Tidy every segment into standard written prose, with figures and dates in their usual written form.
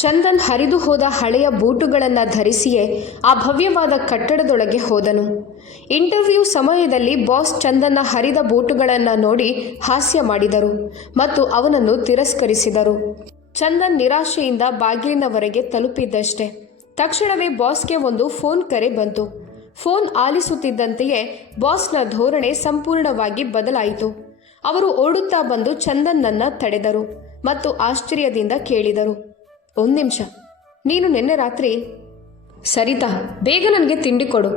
ಚಂದನ್ ಹರಿದು ಹೋದ ಹಳೆಯ ಬೂಟುಗಳನ್ನು ಧರಿಸಿಯೇ ಆ ಭವ್ಯವಾದ ಕಟ್ಟಡದೊಳಗೆ ಹೋದನು. ಇಂಟರ್ವ್ಯೂ ಸಮಯದಲ್ಲಿ ಬಾಸ್ ಚಂದನ್ನ ಹರಿದ ಬೂಟುಗಳನ್ನು ನೋಡಿ ಹಾಸ್ಯ ಮಾಡಿದರು ಮತ್ತು ಅವನನ್ನು ತಿರಸ್ಕರಿಸಿದರು. ಚಂದನ್ ನಿರಾಶೆಯಿಂದ ಬಾಗಿಲಿನವರೆಗೆ ತಲುಪಿದ್ದಷ್ಟೇ ತಕ್ಷಣವೇ ಬಾಸ್ಗೆ ಒಂದು ಫೋನ್ ಕರೆ ಬಂತು. ಫೋನ್ ಆಲಿಸುತ್ತಿದ್ದಂತೆಯೇ ಬಾಸ್ನ ಧೋರಣೆ ಸಂಪೂರ್ಣವಾಗಿ ಬದಲಾಯಿತು. ಅವರು ಓಡುತ್ತಾ ಬಂದು ಚಂದನ್ನನ್ನು ತಡೆದರು ಮತ್ತು ಆಶ್ಚರ್ಯದಿಂದ ಕೇಳಿದರು, ಒಂದು ನಿಮಿಷ, ನೀನು ನಿನ್ನೆ ರಾತ್ರಿ ಸರಿತಾ ಬೇಗ ನನಗೆ ತಿಂಡಿ ಕೊಡು,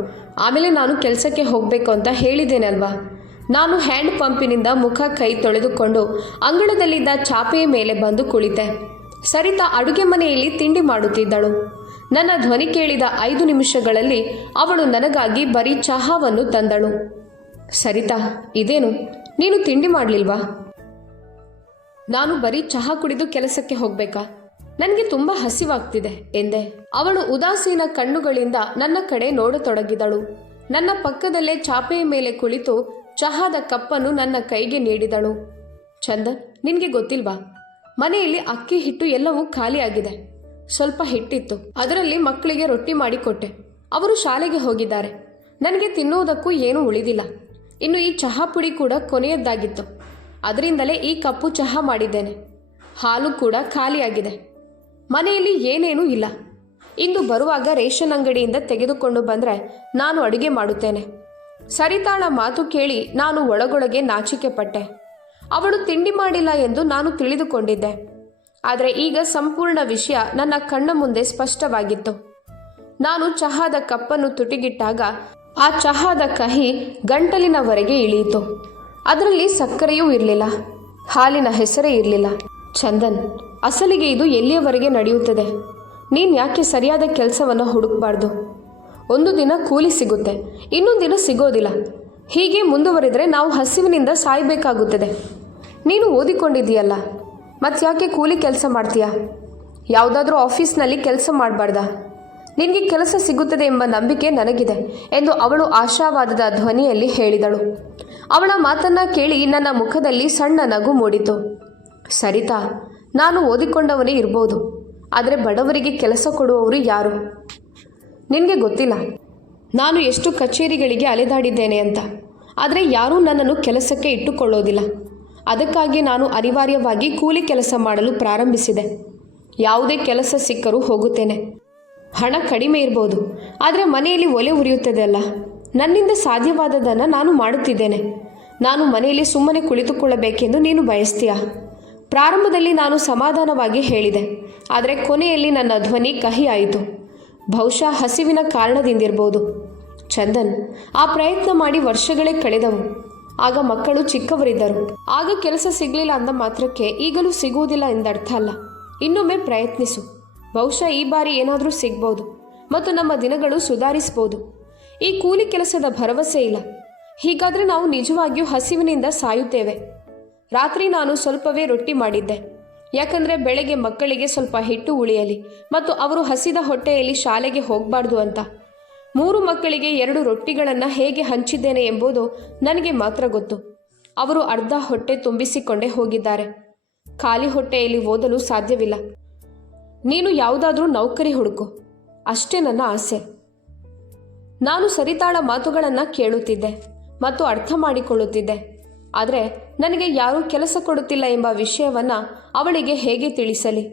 ಆಮೇಲೆ ನಾನು ಕೆಲಸಕ್ಕೆ ಹೋಗಬೇಕು ಅಂತ ಹೇಳಿದ್ದೇನಲ್ವಾ. ನಾನು ಹ್ಯಾಂಡ್ ಪಂಪಿನಿಂದ ಮುಖ ಕೈ ತೊಳೆದುಕೊಂಡು ಅಂಗಳದಲ್ಲಿದ್ದ ಚಾಪೆಯ ಮೇಲೆ ಬಂದು ಕುಳಿತೆ. ಸರಿತಾ ಅಡುಗೆ ಮನೆಯಲ್ಲಿ ತಿಂಡಿ ಮಾಡುತ್ತಿದ್ದಳು. ನನ್ನ ಧ್ವನಿ ಕೇಳಿದ 5 ನಿಮಿಷಗಳಲ್ಲಿ ಅವಳು ನನಗಾಗಿ ಬರೀ ಚಹಾವನ್ನು ತಂದಳು. ಸರಿತಾ, ಇದೇನು ನೀನು ತಿಂಡಿ ಮಾಡಲಿಲ್ವಾ? ನಾನು ಬರೀ ಚಹಾ ಕುಡಿದು ಕೆಲಸಕ್ಕೆ ಹೋಗಬೇಕಾ? ನನಗೆ ತುಂಬ ಹಸಿವಾಗ್ತಿದೆ ಎಂದೆ. ಅವಳು ಉದಾಸೀನ ಕಣ್ಣುಗಳಿಂದ ನನ್ನ ಕಡೆ ನೋಡತೊಡಗಿದಳು. ನನ್ನ ಪಕ್ಕದಲ್ಲೇ ಚಾಪೆಯ ಮೇಲೆ ಕುಳಿತು ಚಹಾದ ಕಪ್ಪನ್ನು ನನ್ನ ಕೈಗೆ ನೀಡಿದಳು. ಚಂದನ್, ನಿನಗೆ ಗೊತ್ತಿಲ್ವಾ, ಮನೆಯಲ್ಲಿ ಅಕ್ಕಿ ಹಿಟ್ಟು ಎಲ್ಲವೂ ಖಾಲಿಯಾಗಿದೆ. ಸ್ವಲ್ಪ ಹಿಟ್ಟಿತ್ತು, ಅದರಲ್ಲಿ ಮಕ್ಕಳಿಗೆ ರೊಟ್ಟಿ ಮಾಡಿಕೊಟ್ಟೆ. ಅವರು ಶಾಲೆಗೆ ಹೋಗಿದ್ದಾರೆ. ನನಗೆ ತಿನ್ನುವುದಕ್ಕೂ ಏನೂ ಉಳಿದಿಲ್ಲ. ಇನ್ನು ಈ ಚಹಾ ಪುಡಿ ಕೂಡ ಕೊನೆಯದ್ದಾಗಿತ್ತು. ಅದರಿಂದಲೇ ಈ ಕಪ್ಪು ಚಹಾ ಮಾಡಿದ್ದೇನೆ. ಹಾಲು ಕೂಡ ಖಾಲಿಯಾಗಿದೆ. ಮನೆಯಲ್ಲಿ ಏನೇನೂ ಇಲ್ಲ. ಇಂದು ಬರುವಾಗ ರೇಷನ್ ಅಂಗಡಿಯಿಂದ ತೆಗೆದುಕೊಂಡು ಬಂದರೆ ನಾನು ಅಡುಗೆ ಮಾಡುತ್ತೇನೆ. ಸರಿತಾಳ ಮಾತು ಕೇಳಿ ನಾನು ಒಳಗೊಳಗೆ ನಾಚಿಕೆ ಪಟ್ಟೆ. ಅವಳು ತಿಂಡಿ ಮಾಡಿಲ್ಲ ಎಂದು ನಾನು ತಿಳಿದುಕೊಂಡಿದ್ದೆ. ಆದರೆ ಈಗ ಸಂಪೂರ್ಣ ವಿಷಯ ನನ್ನ ಕಣ್ಣ ಮುಂದೆ ಸ್ಪಷ್ಟವಾಗಿತ್ತು. ನಾನು ಚಹಾದ ಕಪ್ಪನ್ನು ತುಟಿಗಿಟ್ಟಾಗ ಆ ಚಹಾದ ಕಹಿ ಗಂಟಲಿನವರೆಗೆ ಇಳಿಯಿತು. ಅದರಲ್ಲಿ ಸಕ್ಕರೆಯೂ ಇರಲಿಲ್ಲ, ಹಾಲಿನ ಹೆಸರೇ ಇರಲಿಲ್ಲ. ಚಂದನ್, ಅಸಲಿಗೆ ಇದು ಎಲ್ಲಿಯವರೆಗೆ ನಡೆಯುತ್ತದೆ? ನೀನು ಯಾಕೆ ಸರಿಯಾದ ಕೆಲಸವನ್ನು ಹುಡುಕಬಾರ್ದು? ಒಂದು ದಿನ ಕೂಲಿ ಸಿಗುತ್ತೆ, ಇನ್ನೊಂದು ದಿನ ಸಿಗೋದಿಲ್ಲ. ಹೀಗೆ ಮುಂದುವರಿದರೆ ನಾವು ಹಸಿವಿನಿಂದ ಸಾಯಬೇಕಾಗುತ್ತದೆ. ನೀನು ಓದಿಕೊಂಡಿದ್ದೀಯಲ್ಲ, ಮತ್ತ್ಯಾಕೆ ಕೂಲಿ ಕೆಲಸ ಮಾಡ್ತೀಯಾ? ಯಾವುದಾದ್ರೂ ಆಫೀಸ್ನಲ್ಲಿ ಕೆಲಸ ಮಾಡಬಾರ್ದಾ? ನಿನಗೆ ಕೆಲಸ ಸಿಗುತ್ತದೆ ಎಂಬ ನಂಬಿಕೆ ನನಗಿದೆ ಎಂದು ಅವಳು ಆಶಾವಾದದ ಧ್ವನಿಯಲ್ಲಿ ಹೇಳಿದಳು. ಅವಳ ಮಾತನ್ನು ಕೇಳಿ ನನ್ನ ಮುಖದಲ್ಲಿ ಸಣ್ಣ ನಗು ಮೂಡಿತು. ಸರಿತಾ, ನಾನು ಓದಿಕೊಂಡವನೇ ಇರ್ಬೋದು, ಆದರೆ ಬಡವರಿಗೆ ಕೆಲಸ ಕೊಡುವವರು ಯಾರು? ನಿನಗೆ ಗೊತ್ತಿಲ್ಲ ನಾನು ಎಷ್ಟು ಕಚೇರಿಗಳಿಗೆ ಅಲೆದಾಡಿದ್ದೇನೆ ಅಂತ. ಆದರೆ ಯಾರೂ ನನ್ನನ್ನು ಕೆಲಸಕ್ಕೆ ಇಟ್ಟುಕೊಳ್ಳೋದಿಲ್ಲ. ಅದಕ್ಕಾಗಿ ನಾನು ಅನಿವಾರ್ಯವಾಗಿ ಕೂಲಿ ಕೆಲಸ ಮಾಡಲು ಪ್ರಾರಂಭಿಸಿದೆ. ಯಾವುದೇ ಕೆಲಸ ಸಿಕ್ಕರೂ ಹೋಗುತ್ತೇನೆ. ಹಣ ಕಡಿಮೆ ಇರ್ಬೋದು, ಆದರೆ ಮನೆಯಲ್ಲಿ ಒಲೆ ಉರಿಯುತ್ತದೆ ಅಲ್ಲ. ನನ್ನಿಂದ ಸಾಧ್ಯವಾದದನ್ನು ನಾನು ಮಾಡುತ್ತಿದ್ದೇನೆ. ನಾನು ಮನೆಯಲ್ಲಿ ಸುಮ್ಮನೆ ಕುಳಿತುಕೊಳ್ಳಬೇಕೆಂದು ನೀನು ಬಯಸ್ತೀಯಾ? ಪ್ರಾರಂಭದಲ್ಲಿ ನಾನು ಸಮಾಧಾನವಾಗಿ ಹೇಳಿದೆ, ಆದರೆ ಕೊನೆಯಲ್ಲಿ ನನ್ನ ಧ್ವನಿ ಕಹಿಯಾಯಿತು. ಬಹುಶಃ ಹಸಿವಿನ ಕಾರಣದಿಂದಿರ್ಬೋದು. ಚಂದನ್, ಆ ಪ್ರಯತ್ನ ಮಾಡಿ ವರ್ಷಗಳೇ ಕಳೆದವು. ಆಗ ಮಕ್ಕಳು ಚಿಕ್ಕವರಿದ್ದರು. ಆಗ ಕೆಲಸ ಸಿಗಲಿಲ್ಲ ಅಂದ ಮಾತ್ರಕ್ಕೆ ಈಗಲೂ ಸಿಗುವುದಿಲ್ಲ ಎಂದರ್ಥ ಅಲ್ಲ. ಇನ್ನೊಮ್ಮೆ ಪ್ರಯತ್ನಿಸು. ಬಹುಶಃ ಈ ಬಾರಿ ಏನಾದರೂ ಸಿಗ್ಬೋದು ಮತ್ತು ನಮ್ಮ ದಿನಗಳು ಸುಧಾರಿಸ್ಬೋದು. ಈ ಕೂಲಿ ಕೆಲಸದ ಭರವಸೆ ಇಲ್ಲ. ಹೀಗಾದರೆ ನಾವು ನಿಜವಾಗಿಯೂ ಹಸಿವಿನಿಂದ ಸಾಯುತ್ತೇವೆ. ರಾತ್ರಿ ನಾನು ಸ್ವಲ್ಪವೇ ರೊಟ್ಟಿ ಮಾಡಿದ್ದೆ, ಯಾಕಂದರೆ ಬೆಳಗ್ಗೆ ಮಕ್ಕಳಿಗೆ ಸ್ವಲ್ಪ ಹಿಟ್ಟು ಉಳಿಯಲಿ ಮತ್ತು ಅವರು ಹಸಿದ ಹೊಟ್ಟೆಯಲ್ಲಿ ಶಾಲೆಗೆ ಹೋಗಬಾರ್ದು ಅಂತ. 3 ಮಕ್ಕಳಿಗೆ 2 ರೊಟ್ಟಿಗಳನ್ನು ಹೇಗೆ ಹಂಚಿದ್ದೇನೆ ಎಂಬುದು ನನಗೆ ಮಾತ್ರ ಗೊತ್ತು. ಅವರು ಅರ್ಧ ಹೊಟ್ಟೆ ತುಂಬಿಸಿಕೊಂಡೇ ಹೋಗಿದ್ದಾರೆ. ಖಾಲಿ ಹೊಟ್ಟೆಯಲ್ಲಿ ಓದಲು ಸಾಧ್ಯವಿಲ್ಲ. ನೀನು ಯಾವುದಾದ್ರೂ ನೌಕರಿ ಹುಡುಕು, ಅಷ್ಟೇ ನನ್ನ ಆಸೆ. ನಾನು ಸರಿತಾಳ ಮಾತುಗಳನ್ನು ಕೇಳುತ್ತಿದ್ದೆ ಮತ್ತು ಅರ್ಥ ಮಾಡಿಕೊಳ್ಳುತ್ತಿದ್ದೆ. ಆದರೆ ನನಗೆ ಯಾರೂ ಕೆಲಸ ಕೊಡುತ್ತಿಲ್ಲ ಎಂಬ ವಿಷಯವನ್ನು ಅವಳಿಗೆ ಹೇಗೆ ತಿಳಿಸಲಿ?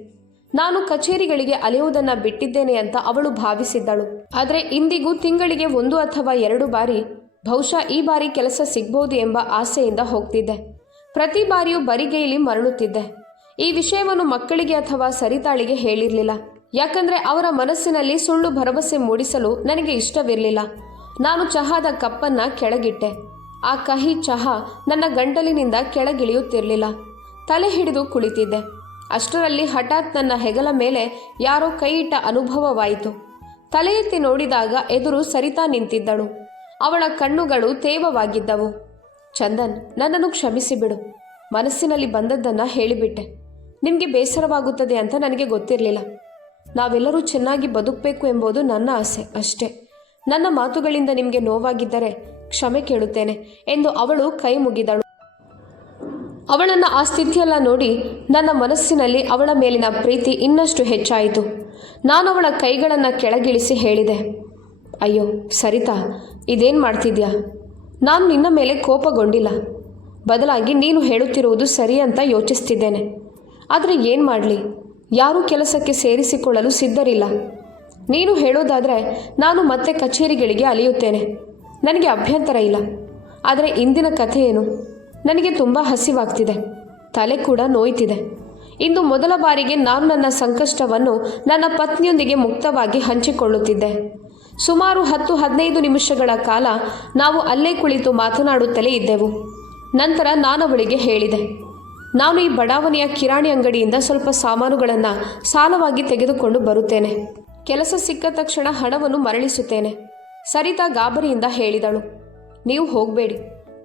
ನಾನು ಕಚೇರಿಗಳಿಗೆ ಅಲೆಯುವುದನ್ನು ಬಿಟ್ಟಿದ್ದೇನೆ ಅಂತ ಅವಳು ಭಾವಿಸಿದ್ದಳು. ಆದರೆ ಇಂದಿಗೂ ತಿಂಗಳಿಗೆ 1 ಅಥವಾ 2 ಬಾರಿ, ಬಹುಶಃ ಈ ಬಾರಿ ಕೆಲಸ ಸಿಗ್ಬೋದು ಎಂಬ ಆಸೆಯಿಂದ ಹೋಗ್ತಿದ್ದೆ. ಪ್ರತಿ ಬಾರಿಯೂ ಬರಿಗೈಲಿ ಮರಳುತ್ತಿದ್ದೆ. ಈ ವಿಷಯವನ್ನು ಮಕ್ಕಳಿಗೆ ಅಥವಾ ಸರಿತಾಳಿಗೆ ಹೇಳಿರಲಿಲ್ಲ, ಯಾಕಂದರೆ ಅವರ ಮನಸ್ಸಿನಲ್ಲಿ ಸುಳ್ಳು ಭರವಸೆ ಮೂಡಿಸಲು ನನಗೆ ಇಷ್ಟವಿರಲಿಲ್ಲ. ನಾನು ಚಹಾದ ಕಪ್ಪನ್ನು ಕೆಳಗಿಟ್ಟೆ. ಆ ಕಹಿ ಚಹಾ ನನ್ನ ಗಂಟಲಿನಿಂದ ಕೆಳಗಿಳಿಯುತ್ತಿರಲಿಲ್ಲ. ತಲೆ ಹಿಡಿದು ಕುಳಿತಿದ್ದೆ. ಅಷ್ಟರಲ್ಲಿ ಹಠಾತ್ ನನ್ನ ಹೆಗಲ ಮೇಲೆ ಯಾರೋ ಕೈ ಇಟ್ಟ ಅನುಭವವಾಯಿತು. ತಲೆ ಎತ್ತಿ ನೋಡಿದಾಗ ಎದುರು ಸರಿತಾ ನಿಂತಿದ್ದಳು. ಅವಳ ಕಣ್ಣುಗಳು ತೇವವಾಗಿದ್ದವು. ಚಂದನ್, ನನ್ನನ್ನು ಕ್ಷಮಿಸಿಬಿಡು. ಮನಸ್ಸಿನಲ್ಲಿ ಬಂದದ್ದನ್ನು ಹೇಳಿಬಿಟ್ಟೆ. ನಿಮಗೆ ಬೇಸರವಾಗುತ್ತದೆ ಅಂತ ನನಗೆ ಗೊತ್ತಿರಲಿಲ್ಲ. ನಾವೆಲ್ಲರೂ ಚೆನ್ನಾಗಿ ಬದುಕಬೇಕು ಎಂಬುದು ನನ್ನ ಆಸೆ ಅಷ್ಟೇ. ನನ್ನ ಮಾತುಗಳಿಂದ ನಿಮಗೆ ನೋವಾಗಿದ್ದರೆ ಕ್ಷಮೆ ಕೇಳುತ್ತೇನೆ ಎಂದು ಅವಳು ಕೈ ಮುಗಿದಳು. ಅವಳನ್ನು ಆ ಸ್ಥಿತಿಯೆಲ್ಲ ನೋಡಿ ನನ್ನ ಮನಸ್ಸಿನಲ್ಲಿ ಅವಳ ಮೇಲಿನ ಪ್ರೀತಿ ಇನ್ನಷ್ಟು ಹೆಚ್ಚಾಯಿತು. ನಾನು ಅವಳ ಕೈಗಳನ್ನು ಕೆಳಗಿಳಿಸಿ ಹೇಳಿದೆ, ಅಯ್ಯೋ ಸರಿತಾ, ಇದೇನು ಮಾಡ್ತಿದ್ಯಾ? ನಾನು ನಿನ್ನ ಮೇಲೆ ಕೋಪಗೊಂಡಿಲ್ಲ. ಬದಲಾಗಿ ನೀನು ಹೇಳುತ್ತಿರುವುದು ಸರಿ ಅಂತ ಯೋಚಿಸ್ತಿದ್ದೇನೆ. ಆದರೆ ಏನು ಮಾಡಲಿ, ಯಾರೂ ಕೆಲಸಕ್ಕೆ ಸೇರಿಸಿಕೊಳ್ಳಲು ಸಿದ್ಧರಿಲ್ಲ. ನೀನು ಹೇಳೋದಾದರೆ ನಾನು ಮತ್ತೆ ಕಚೇರಿಗಳಿಗೆ ಅಲಿಯುತ್ತೇನೆ. ನನಗೆ ಅಭ್ಯಂತರ ಇಲ್ಲ. ಆದರೆ ಇಂದಿನ ಕಥೆ ಏನು? ನನಗೆ ತುಂಬ ಹಸಿವಾಗ್ತಿದೆ, ತಲೆ ಕೂಡ ನೋಯ್ತಿದೆ. ಇಂದು ಮೊದಲ ಬಾರಿಗೆ ನಾನು ನನ್ನ ಸಂಕಷ್ಟವನ್ನು ನನ್ನ ಪತ್ನಿಯೊಂದಿಗೆ ಮುಕ್ತವಾಗಿ ಹಂಚಿಕೊಳ್ಳುತ್ತಿದ್ದೆ. ಸುಮಾರು 10-15 ನಿಮಿಷಗಳ ಕಾಲ ನಾವು ಅಲ್ಲೇ ಕುಳಿತು ಮಾತನಾಡುತ್ತಲೇ ಇದ್ದೆವು. ನಂತರ ನಾನು ಅವಳಿಗೆ ಹೇಳಿದೆ, ನಾನು ಈ ಬಡಾವಣೆಯ ಕಿರಾಣಿ ಅಂಗಡಿಯಿಂದ ಸ್ವಲ್ಪ ಸಾಮಾನುಗಳನ್ನು ಸಾಲವಾಗಿ ತೆಗೆದುಕೊಂಡು ಬರುತ್ತೇನೆ. ಕೆಲಸ ಸಿಕ್ಕ ತಕ್ಷಣ ಹಣವನ್ನು ಮರಳಿಸುತ್ತೇನೆ. ಸರಿತಾ ಗಾಬರಿಯಿಂದ ಹೇಳಿದಳು, ನೀವು ಹೋಗಬೇಡಿ,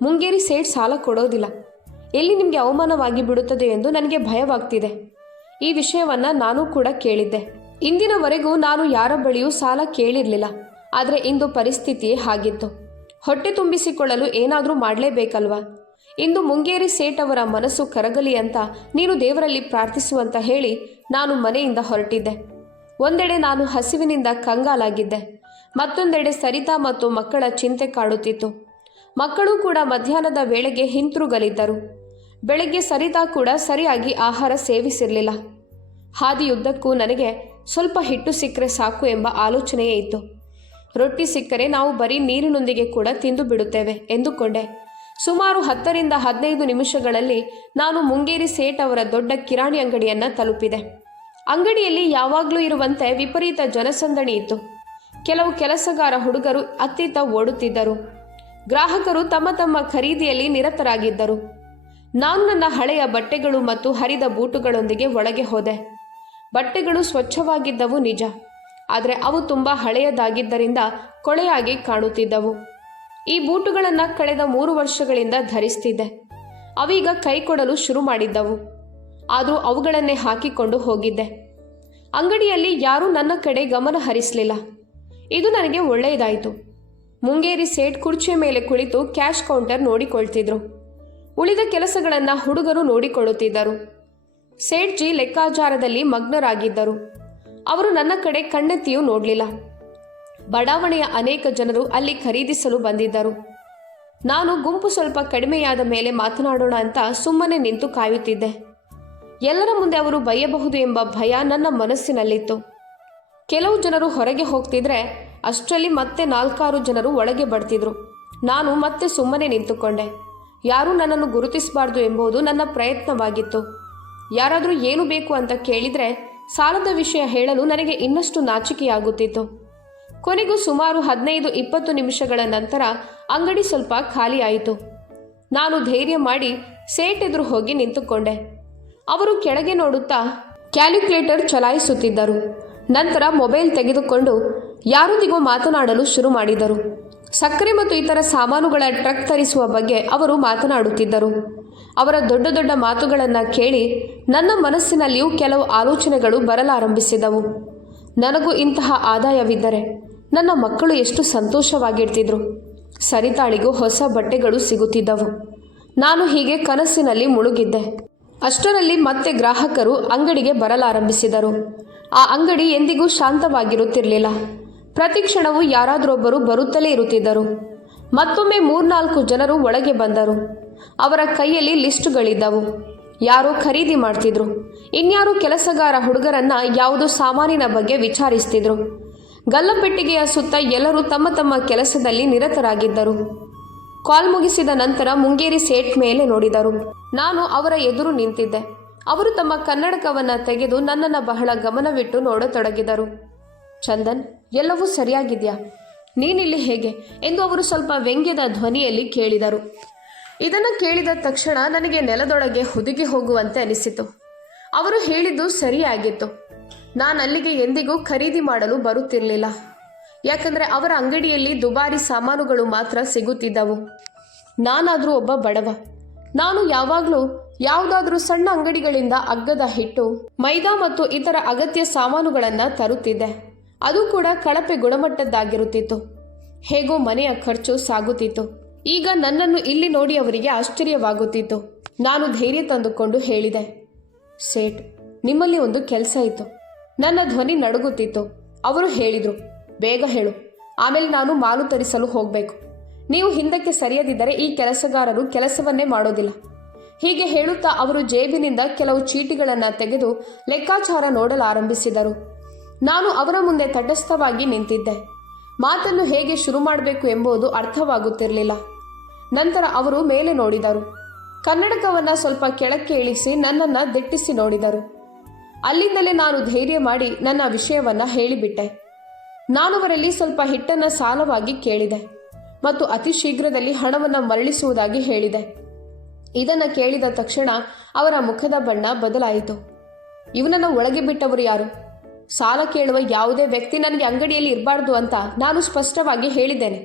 ಮುಂಗೇರಿ ಸೇಠ್ ಸಾಲ ಕೊಡೋದಿಲ್ಲ. ಎಲ್ಲಿ ನಿಮಗೆ ಅವಮಾನವಾಗಿ ಬಿಡುತ್ತದೆ ಎಂದು ನನಗೆ ಭಯವಾಗ್ತಿದೆ. ಈ ವಿಷಯವನ್ನು ನಾನು ಕೂಡ ಕೇಳಿದ್ದೆ. ಇಂದಿನವರೆಗೂ ನಾನು ಯಾರ ಬಳಿಯೂ ಸಾಲ ಕೇಳಿರಲಿಲ್ಲ. ಆದರೆ ಇಂದು ಪರಿಸ್ಥಿತಿಯೇ ಹಾಗಿತ್ತು. ಹೊಟ್ಟೆ ತುಂಬಿಸಿಕೊಳ್ಳಲು ಏನಾದರೂ ಮಾಡಲೇಬೇಕಲ್ವಾ? ಇಂದು ಮುಂಗೇರಿ ಸೇಠ್ ಅವರ ಮನಸ್ಸು ಕರಗಲಿ ಅಂತ ನೀನು ದೇವರಲ್ಲಿ ಪ್ರಾರ್ಥಿಸುವಂತ ಹೇಳಿ ನಾನು ಮನೆಯಿಂದ ಹೊರಟಿದ್ದೆ. ಒಂದೆಡೆ ನಾನು ಹಸಿವಿನಿಂದ ಕಂಗಾಲಾಗಿದ್ದೆ, ಮತ್ತೊಂದೆಡೆ ಸರಿತಾ ಮತ್ತು ಮಕ್ಕಳ ಚಿಂತೆ ಕಾಡುತ್ತಿತ್ತು. ಮಕ್ಕಳು ಕೂಡ ಮಧ್ಯಾಹ್ನದ ವೇಳೆಗೆ ಹಿಂತಿರುಗಲಿದ್ದರು. ಬೆಳಗ್ಗೆ ಸರಿತಾ ಕೂಡ ಸರಿಯಾಗಿ ಆಹಾರ ಸೇವಿಸಿರಲಿಲ್ಲ. ಹಾದಿಯುದ್ದಕ್ಕೂ ನನಗೆ ಸ್ವಲ್ಪ ಹಿಟ್ಟು ಸಿಕ್ಕರೆ ಸಾಕು ಎಂಬ ಆಲೋಚನೆಯೇ ಇತ್ತು. ರೊಟ್ಟಿ ಸಿಕ್ಕರೆ ನಾವು ಬರೀ ನೀರಿನೊಂದಿಗೆ ಕೂಡ ತಿಂದು ಬಿಡುತ್ತೇವೆ ಎಂದುಕೊಂಡೆ. ಸುಮಾರು 10-15 ನಿಮಿಷಗಳಲ್ಲಿ ನಾನು ಮುಂಗೇರಿ ಸೇಠ್ ಅವರ ದೊಡ್ಡ ಕಿರಾಣಿ ಅಂಗಡಿಯನ್ನು ತಲುಪಿದೆ. ಅಂಗಡಿಯಲ್ಲಿ ಯಾವಾಗಲೂ ಇರುವಂತೆ ವಿಪರೀತ ಜನಸಂದಣಿ ಇತ್ತು. ಕೆಲವು ಕೆಲಸಗಾರ ಹುಡುಗರು ಅತ್ತಿತ್ತ ಓಡುತ್ತಿದ್ದರು. ಗ್ರಾಹಕರು ತಮ್ಮ ತಮ್ಮ ಖರೀದಿಯಲ್ಲಿ ನಿರತರಾಗಿದ್ದರು. ನಾನು ನನ್ನ ಹಳೆಯ ಬಟ್ಟೆಗಳು ಮತ್ತು ಹರಿದ ಬೂಟುಗಳೊಂದಿಗೆ ಒಳಗೆ ಹೋದೆ. ಬಟ್ಟೆಗಳು ಸ್ವಚ್ಛವಾಗಿದ್ದವು ನಿಜ, ಆದರೆ ಅವು ತುಂಬ ಹಳೆಯದಾಗಿದ್ದರಿಂದ ಕೊಳೆಯಾಗಿ ಕಾಣುತ್ತಿದ್ದವು. ಈ ಬೂಟುಗಳನ್ನು ಕಳೆದ 3 ವರ್ಷಗಳಿಂದ ಧರಿಸ್ತಿದ್ದೆ. ಅವೀಗ ಕೈ ಕೊಡಲು ಶುರು ಮಾಡಿದ್ದವು. ಆದರೂ ಅವುಗಳನ್ನೇ ಹಾಕಿಕೊಂಡು ಹೋಗಿದ್ದೆ. ಅಂಗಡಿಯಲ್ಲಿ ಯಾರೂ ನನ್ನ ಕಡೆ ಗಮನ ಹರಿಸಲಿಲ್ಲ. ಇದು ನನಗೆ ಒಳ್ಳೆಯದಾಯಿತು. ಮುಂಗೇರಿ ಸೇಠ್ ಕುರ್ಚಿಯ ಮೇಲೆ ಕುಳಿತು ಕ್ಯಾಶ್ ಕೌಂಟರ್ ನೋಡಿಕೊಳ್ತಿದ್ರು. ಉಳಿದ ಕೆಲಸಗಳನ್ನು ಹುಡುಗರು ನೋಡಿಕೊಳ್ಳುತ್ತಿದ್ದರು. ಸೇಠ್ಜಿ ಲೆಕ್ಕಾಚಾರದಲ್ಲಿ ಮಗ್ನರಾಗಿದ್ದರು. ಅವರು ನನ್ನ ಕಡೆ ಕಣ್ಣೆತ್ತಿಯೂ ನೋಡಲಿಲ್ಲ. ಬಡಾವಣೆಯ ಅನೇಕ ಜನರು ಅಲ್ಲಿ ಖರೀದಿಸಲು ಬಂದಿದ್ದರು. ನಾನು ಗುಂಪು ಸ್ವಲ್ಪ ಕಡಿಮೆಯಾದ ಮೇಲೆ ಮಾತನಾಡೋಣ ಅಂತ ಸುಮ್ಮನೆ ನಿಂತು ಕಾಯುತ್ತಿದ್ದೆ. ಎಲ್ಲರ ಮುಂದೆ ಅವರು ಬೈಯಬಹುದು ಎಂಬ ಭಯ ನನ್ನ ಮನಸ್ಸಿನಲ್ಲಿತ್ತು. ಕೆಲವು ಜನರು ಹೊರಗೆ ಹೋಗ್ತಿದ್ರೆ ಅಷ್ಟರಲ್ಲಿ ಮತ್ತೆ 4-6 ಜನರು ಒಳಗೆ ಬರ್ತಿದ್ರು. ನಾನು ಮತ್ತೆ ಸುಮ್ಮನೆ ನಿಂತುಕೊಂಡೆ. ಯಾರೂ ನನ್ನನ್ನು ಗುರುತಿಸಬಾರ್ದು ಎಂಬುದು ನನ್ನ ಪ್ರಯತ್ನವಾಗಿತ್ತು. ಯಾರಾದರೂ ಏನು ಬೇಕು ಅಂತ ಕೇಳಿದರೆ ಸಾಲದ ವಿಷಯ ಹೇಳಲು ನನಗೆ ಇನ್ನಷ್ಟು ನಾಚಿಕೆಯಾಗುತ್ತಿತ್ತು. ಕೊನೆಗೂ ಸುಮಾರು 15-20 ನಿಮಿಷಗಳ ನಂತರ ಅಂಗಡಿ ಸ್ವಲ್ಪ ಖಾಲಿಯಾಯಿತು. ನಾನು ಧೈರ್ಯ ಮಾಡಿ ಸೇಠ್ ಎದುರು ಹೋಗಿ ನಿಂತುಕೊಂಡೆ. ಅವರು ಕೆಳಗೆ ನೋಡುತ್ತಾ ಕ್ಯಾಲ್ಕುಲೇಟರ್ ಚಲಾಯಿಸುತ್ತಿದ್ದರು. ನಂತರ ಮೊಬೈಲ್ ತೆಗೆದುಕೊಂಡು ಯಾರೊಂದಿಗೂ ಮಾತನಾಡಲು ಶುರು ಮಾಡಿದರು. ಸಕ್ಕರೆ ಮತ್ತು ಇತರ ಸಾಮಾನುಗಳ ಟ್ರಕ್ ತರಿಸುವ ಬಗ್ಗೆ ಅವರು ಮಾತನಾಡುತ್ತಿದ್ದರು. ಅವರ ದೊಡ್ಡ ದೊಡ್ಡ ಮಾತುಗಳನ್ನು ಕೇಳಿ ನನ್ನ ಮನಸ್ಸಿನಲ್ಲಿಯೂ ಕೆಲವು ಆಲೋಚನೆಗಳು ಬರಲಾರಂಭಿಸಿದವು. ನನಗೂ ಇಂತಹ ಆದಾಯವಿದ್ದರೆ ನನ್ನ ಮಕ್ಕಳು ಎಷ್ಟು ಸಂತೋಷವಾಗಿರ್ತಿದ್ರು. ಸರಿತಾಳಿಗೂ ಹೊಸ ಬಟ್ಟೆಗಳು ಸಿಗುತ್ತಿದ್ದವು. ನಾನು ಹೀಗೆ ಕನಸಿನಲ್ಲಿ ಮುಳುಗಿದ್ದೆ. ಅಷ್ಟರಲ್ಲಿ ಮತ್ತೆ ಗ್ರಾಹಕರು ಅಂಗಡಿಗೆ ಬರಲಾರಂಭಿಸಿದರು. ಆ ಅಂಗಡಿ ಎಂದಿಗೂ ಶಾಂತವಾಗಿರುತ್ತಿರಲಿಲ್ಲ. ಪ್ರತಿ ಕ್ಷಣವೂ ಯಾರಾದರೊಬ್ಬರು ಬರುತ್ತಲೇ ಇರುತ್ತಿದ್ದರು. ಮತ್ತೊಮ್ಮೆ 3-4 ಜನರು ಒಳಗೆ ಬಂದರು. ಅವರ ಕೈಯಲ್ಲಿ ಲಿಸ್ಟುಗಳಿದ್ದವು. ಯಾರೋ ಖರೀದಿ ಮಾಡ್ತಿದ್ರು. ಇನ್ಯಾರೋ ಕೆಲಸಗಾರ ಹುಡುಗರನ್ನ ಯಾವುದೋ ಸಾಮಾನಿನ ಬಗ್ಗೆ ವಿಚಾರಿಸ್ತಿದ್ರು. ಗಲ್ಲಪೆಟ್ಟಿಗೆಯ ಸುತ್ತ ಎಲ್ಲರೂ ತಮ್ಮ ತಮ್ಮ ಕೆಲಸದಲ್ಲಿ ನಿರತರಾಗಿದ್ದರು. ಕಾಲ್ ಮುಗಿಸಿದ ನಂತರ ಮುಂಗೇರಿ ಸೇಠ್ ಮೇಲೆ ನೋಡಿದರು. ನಾನು ಅವರ ಎದುರು ನಿಂತಿದ್ದೆ. ಅವರು ತಮ್ಮ ಕನ್ನಡಕವನ್ನು ತೆಗೆದು ನನ್ನನ್ನು ಬಹಳ ಗಮನವಿಟ್ಟು ನೋಡತೊಡಗಿದರು. ಚಂದನ್, ಎಲ್ಲವೂ ಸರಿಯಾಗಿದೆಯಾ? ನೀನಿಲ್ಲಿ ಹೇಗೆ ಎಂದು ಅವರು ಸ್ವಲ್ಪ ವ್ಯಂಗ್ಯದ ಧ್ವನಿಯಲ್ಲಿ ಕೇಳಿದರು. ಇದನ್ನು ಕೇಳಿದ ತಕ್ಷಣ ನನಗೆ ನೆಲದೊಳಗೆ ಹುದುಗಿ ಹೋಗುವಂತೆ ಅನಿಸಿತು. ಅವರು ಹೇಳಿದ್ದು ಸರಿಯಾಗಿತ್ತು. ನಾನು ಅಲ್ಲಿಗೆ ಎಂದಿಗೂ ಖರೀದಿ ಮಾಡಲು ಬರುತ್ತಿರಲಿಲ್ಲ. ಯಾಕಂದರೆ ಅವರ ಅಂಗಡಿಯಲ್ಲಿ ದುಬಾರಿ ಸಾಮಾನುಗಳು ಮಾತ್ರ ಸಿಗುತ್ತಿದ್ದವು. ನಾನಾದರೂ ಒಬ್ಬ ಬಡವ. ನಾನು ಯಾವಾಗಲೂ ಯಾವುದಾದ್ರೂ ಸಣ್ಣ ಅಂಗಡಿಗಳಿಂದ ಅಗ್ಗದ ಹಿಟ್ಟು, ಮೈದಾ ಮತ್ತು ಇತರ ಅಗತ್ಯ ಸಾಮಾನುಗಳನ್ನು ತರುತ್ತಿದ್ದೆ. ಅದು ಕೂಡ ಕಳಪೆ ಗುಣಮಟ್ಟದ್ದಾಗಿರುತ್ತಿತ್ತು. ಹೇಗೋ ಮನೆಯ ಖರ್ಚು ಸಾಗುತ್ತಿತ್ತು. ಈಗ ನನ್ನನ್ನು ಇಲ್ಲಿ ನೋಡಿ ಅವರಿಗೆ ಆಶ್ಚರ್ಯವಾಗುತ್ತಿತ್ತು. ನಾನು ಧೈರ್ಯ ತಂದುಕೊಂಡು ಹೇಳಿದೆ, ಸೇಠ್, ನಿಮ್ಮಲ್ಲಿ ಒಂದು ಕೆಲಸ ಇತ್ತು. ನನ್ನ ಧ್ವನಿ ನಡುಗುತ್ತಿತ್ತು. ಅವರು ಹೇಳಿದರು, ಬೇಗ ಹೇಳು, ಆಮೇಲೆ ನಾನು ಮಾಲು ತರಿಸಲು ಹೋಗಬೇಕು. ನೀವು ಹಿಂದಕ್ಕೆ ಸರಿಯದಿದ್ದರೆ ಈ ಕೆಲಸಗಾರರು ಕೆಲಸವನ್ನೇ ಮಾಡೋದಿಲ್ಲ. ಹೀಗೆ ಹೇಳುತ್ತಾ ಅವರು ಜೇಬಿನಿಂದ ಕೆಲವು ಚೀಟಿಗಳನ್ನು ತೆಗೆದು ಲೆಕ್ಕಾಚಾರ ನೋಡಲಾರಂಭಿಸಿದರು. ನಾನು ಅವರ ಮುಂದೆ ತಟಸ್ಥವಾಗಿ ನಿಂತಿದ್ದೆ. ಮಾತನ್ನು ಹೇಗೆ ಶುರು ಮಾಡಬೇಕು ಎಂಬುದು ಅರ್ಥವಾಗುತ್ತಿರಲಿಲ್ಲ. ನಂತರ ಅವರು ಮೇಲೆ ನೋಡಿದರು. ಕನ್ನಡಕವನ್ನು ಸ್ವಲ್ಪ ಕೆಳಕ್ಕೆ ಇಳಿಸಿ ನನ್ನನ್ನು ದಿಟ್ಟಿಸಿ ನೋಡಿದರು. ಅಲ್ಲಿಂದಲೇ ನಾನು ಧೈರ್ಯ ಮಾಡಿ ನನ್ನ ವಿಷಯವನ್ನು ಹೇಳಿಬಿಟ್ಟೆ. ನಾನು ಅವರಲ್ಲಿ ಸ್ವಲ್ಪ ಹಿಟ್ಟನ್ನು ಸಾಲವಾಗಿ ಕೇಳಿದೆ ಮತ್ತು ಅತಿ ಶೀಘ್ರದಲ್ಲಿ ಹಣವನ್ನು ಮರಳಿಸುವುದಾಗಿ ಹೇಳಿದೆ. ಇದನ್ನು ಕೇಳಿದ ತಕ್ಷಣ ಅವರ ಮುಖದ ಬಣ್ಣ ಬದಲಾಯಿತು. ಇವನನ್ನು ಒಳಗೆ ಬಿಟ್ಟವರು ಯಾರು? ಸಾಲ ಕೇಳುವ ಯಾವುದೇ ವ್ಯಕ್ತಿ ನನಗೆ ಅಂಗಡಿಯಲ್ಲಿ ಇರಬಾರ್ದು ಅಂತ ನಾನು ಸ್ಪಷ್ಟವಾಗಿ ಹೇಳಿದ್ದೇನೆ.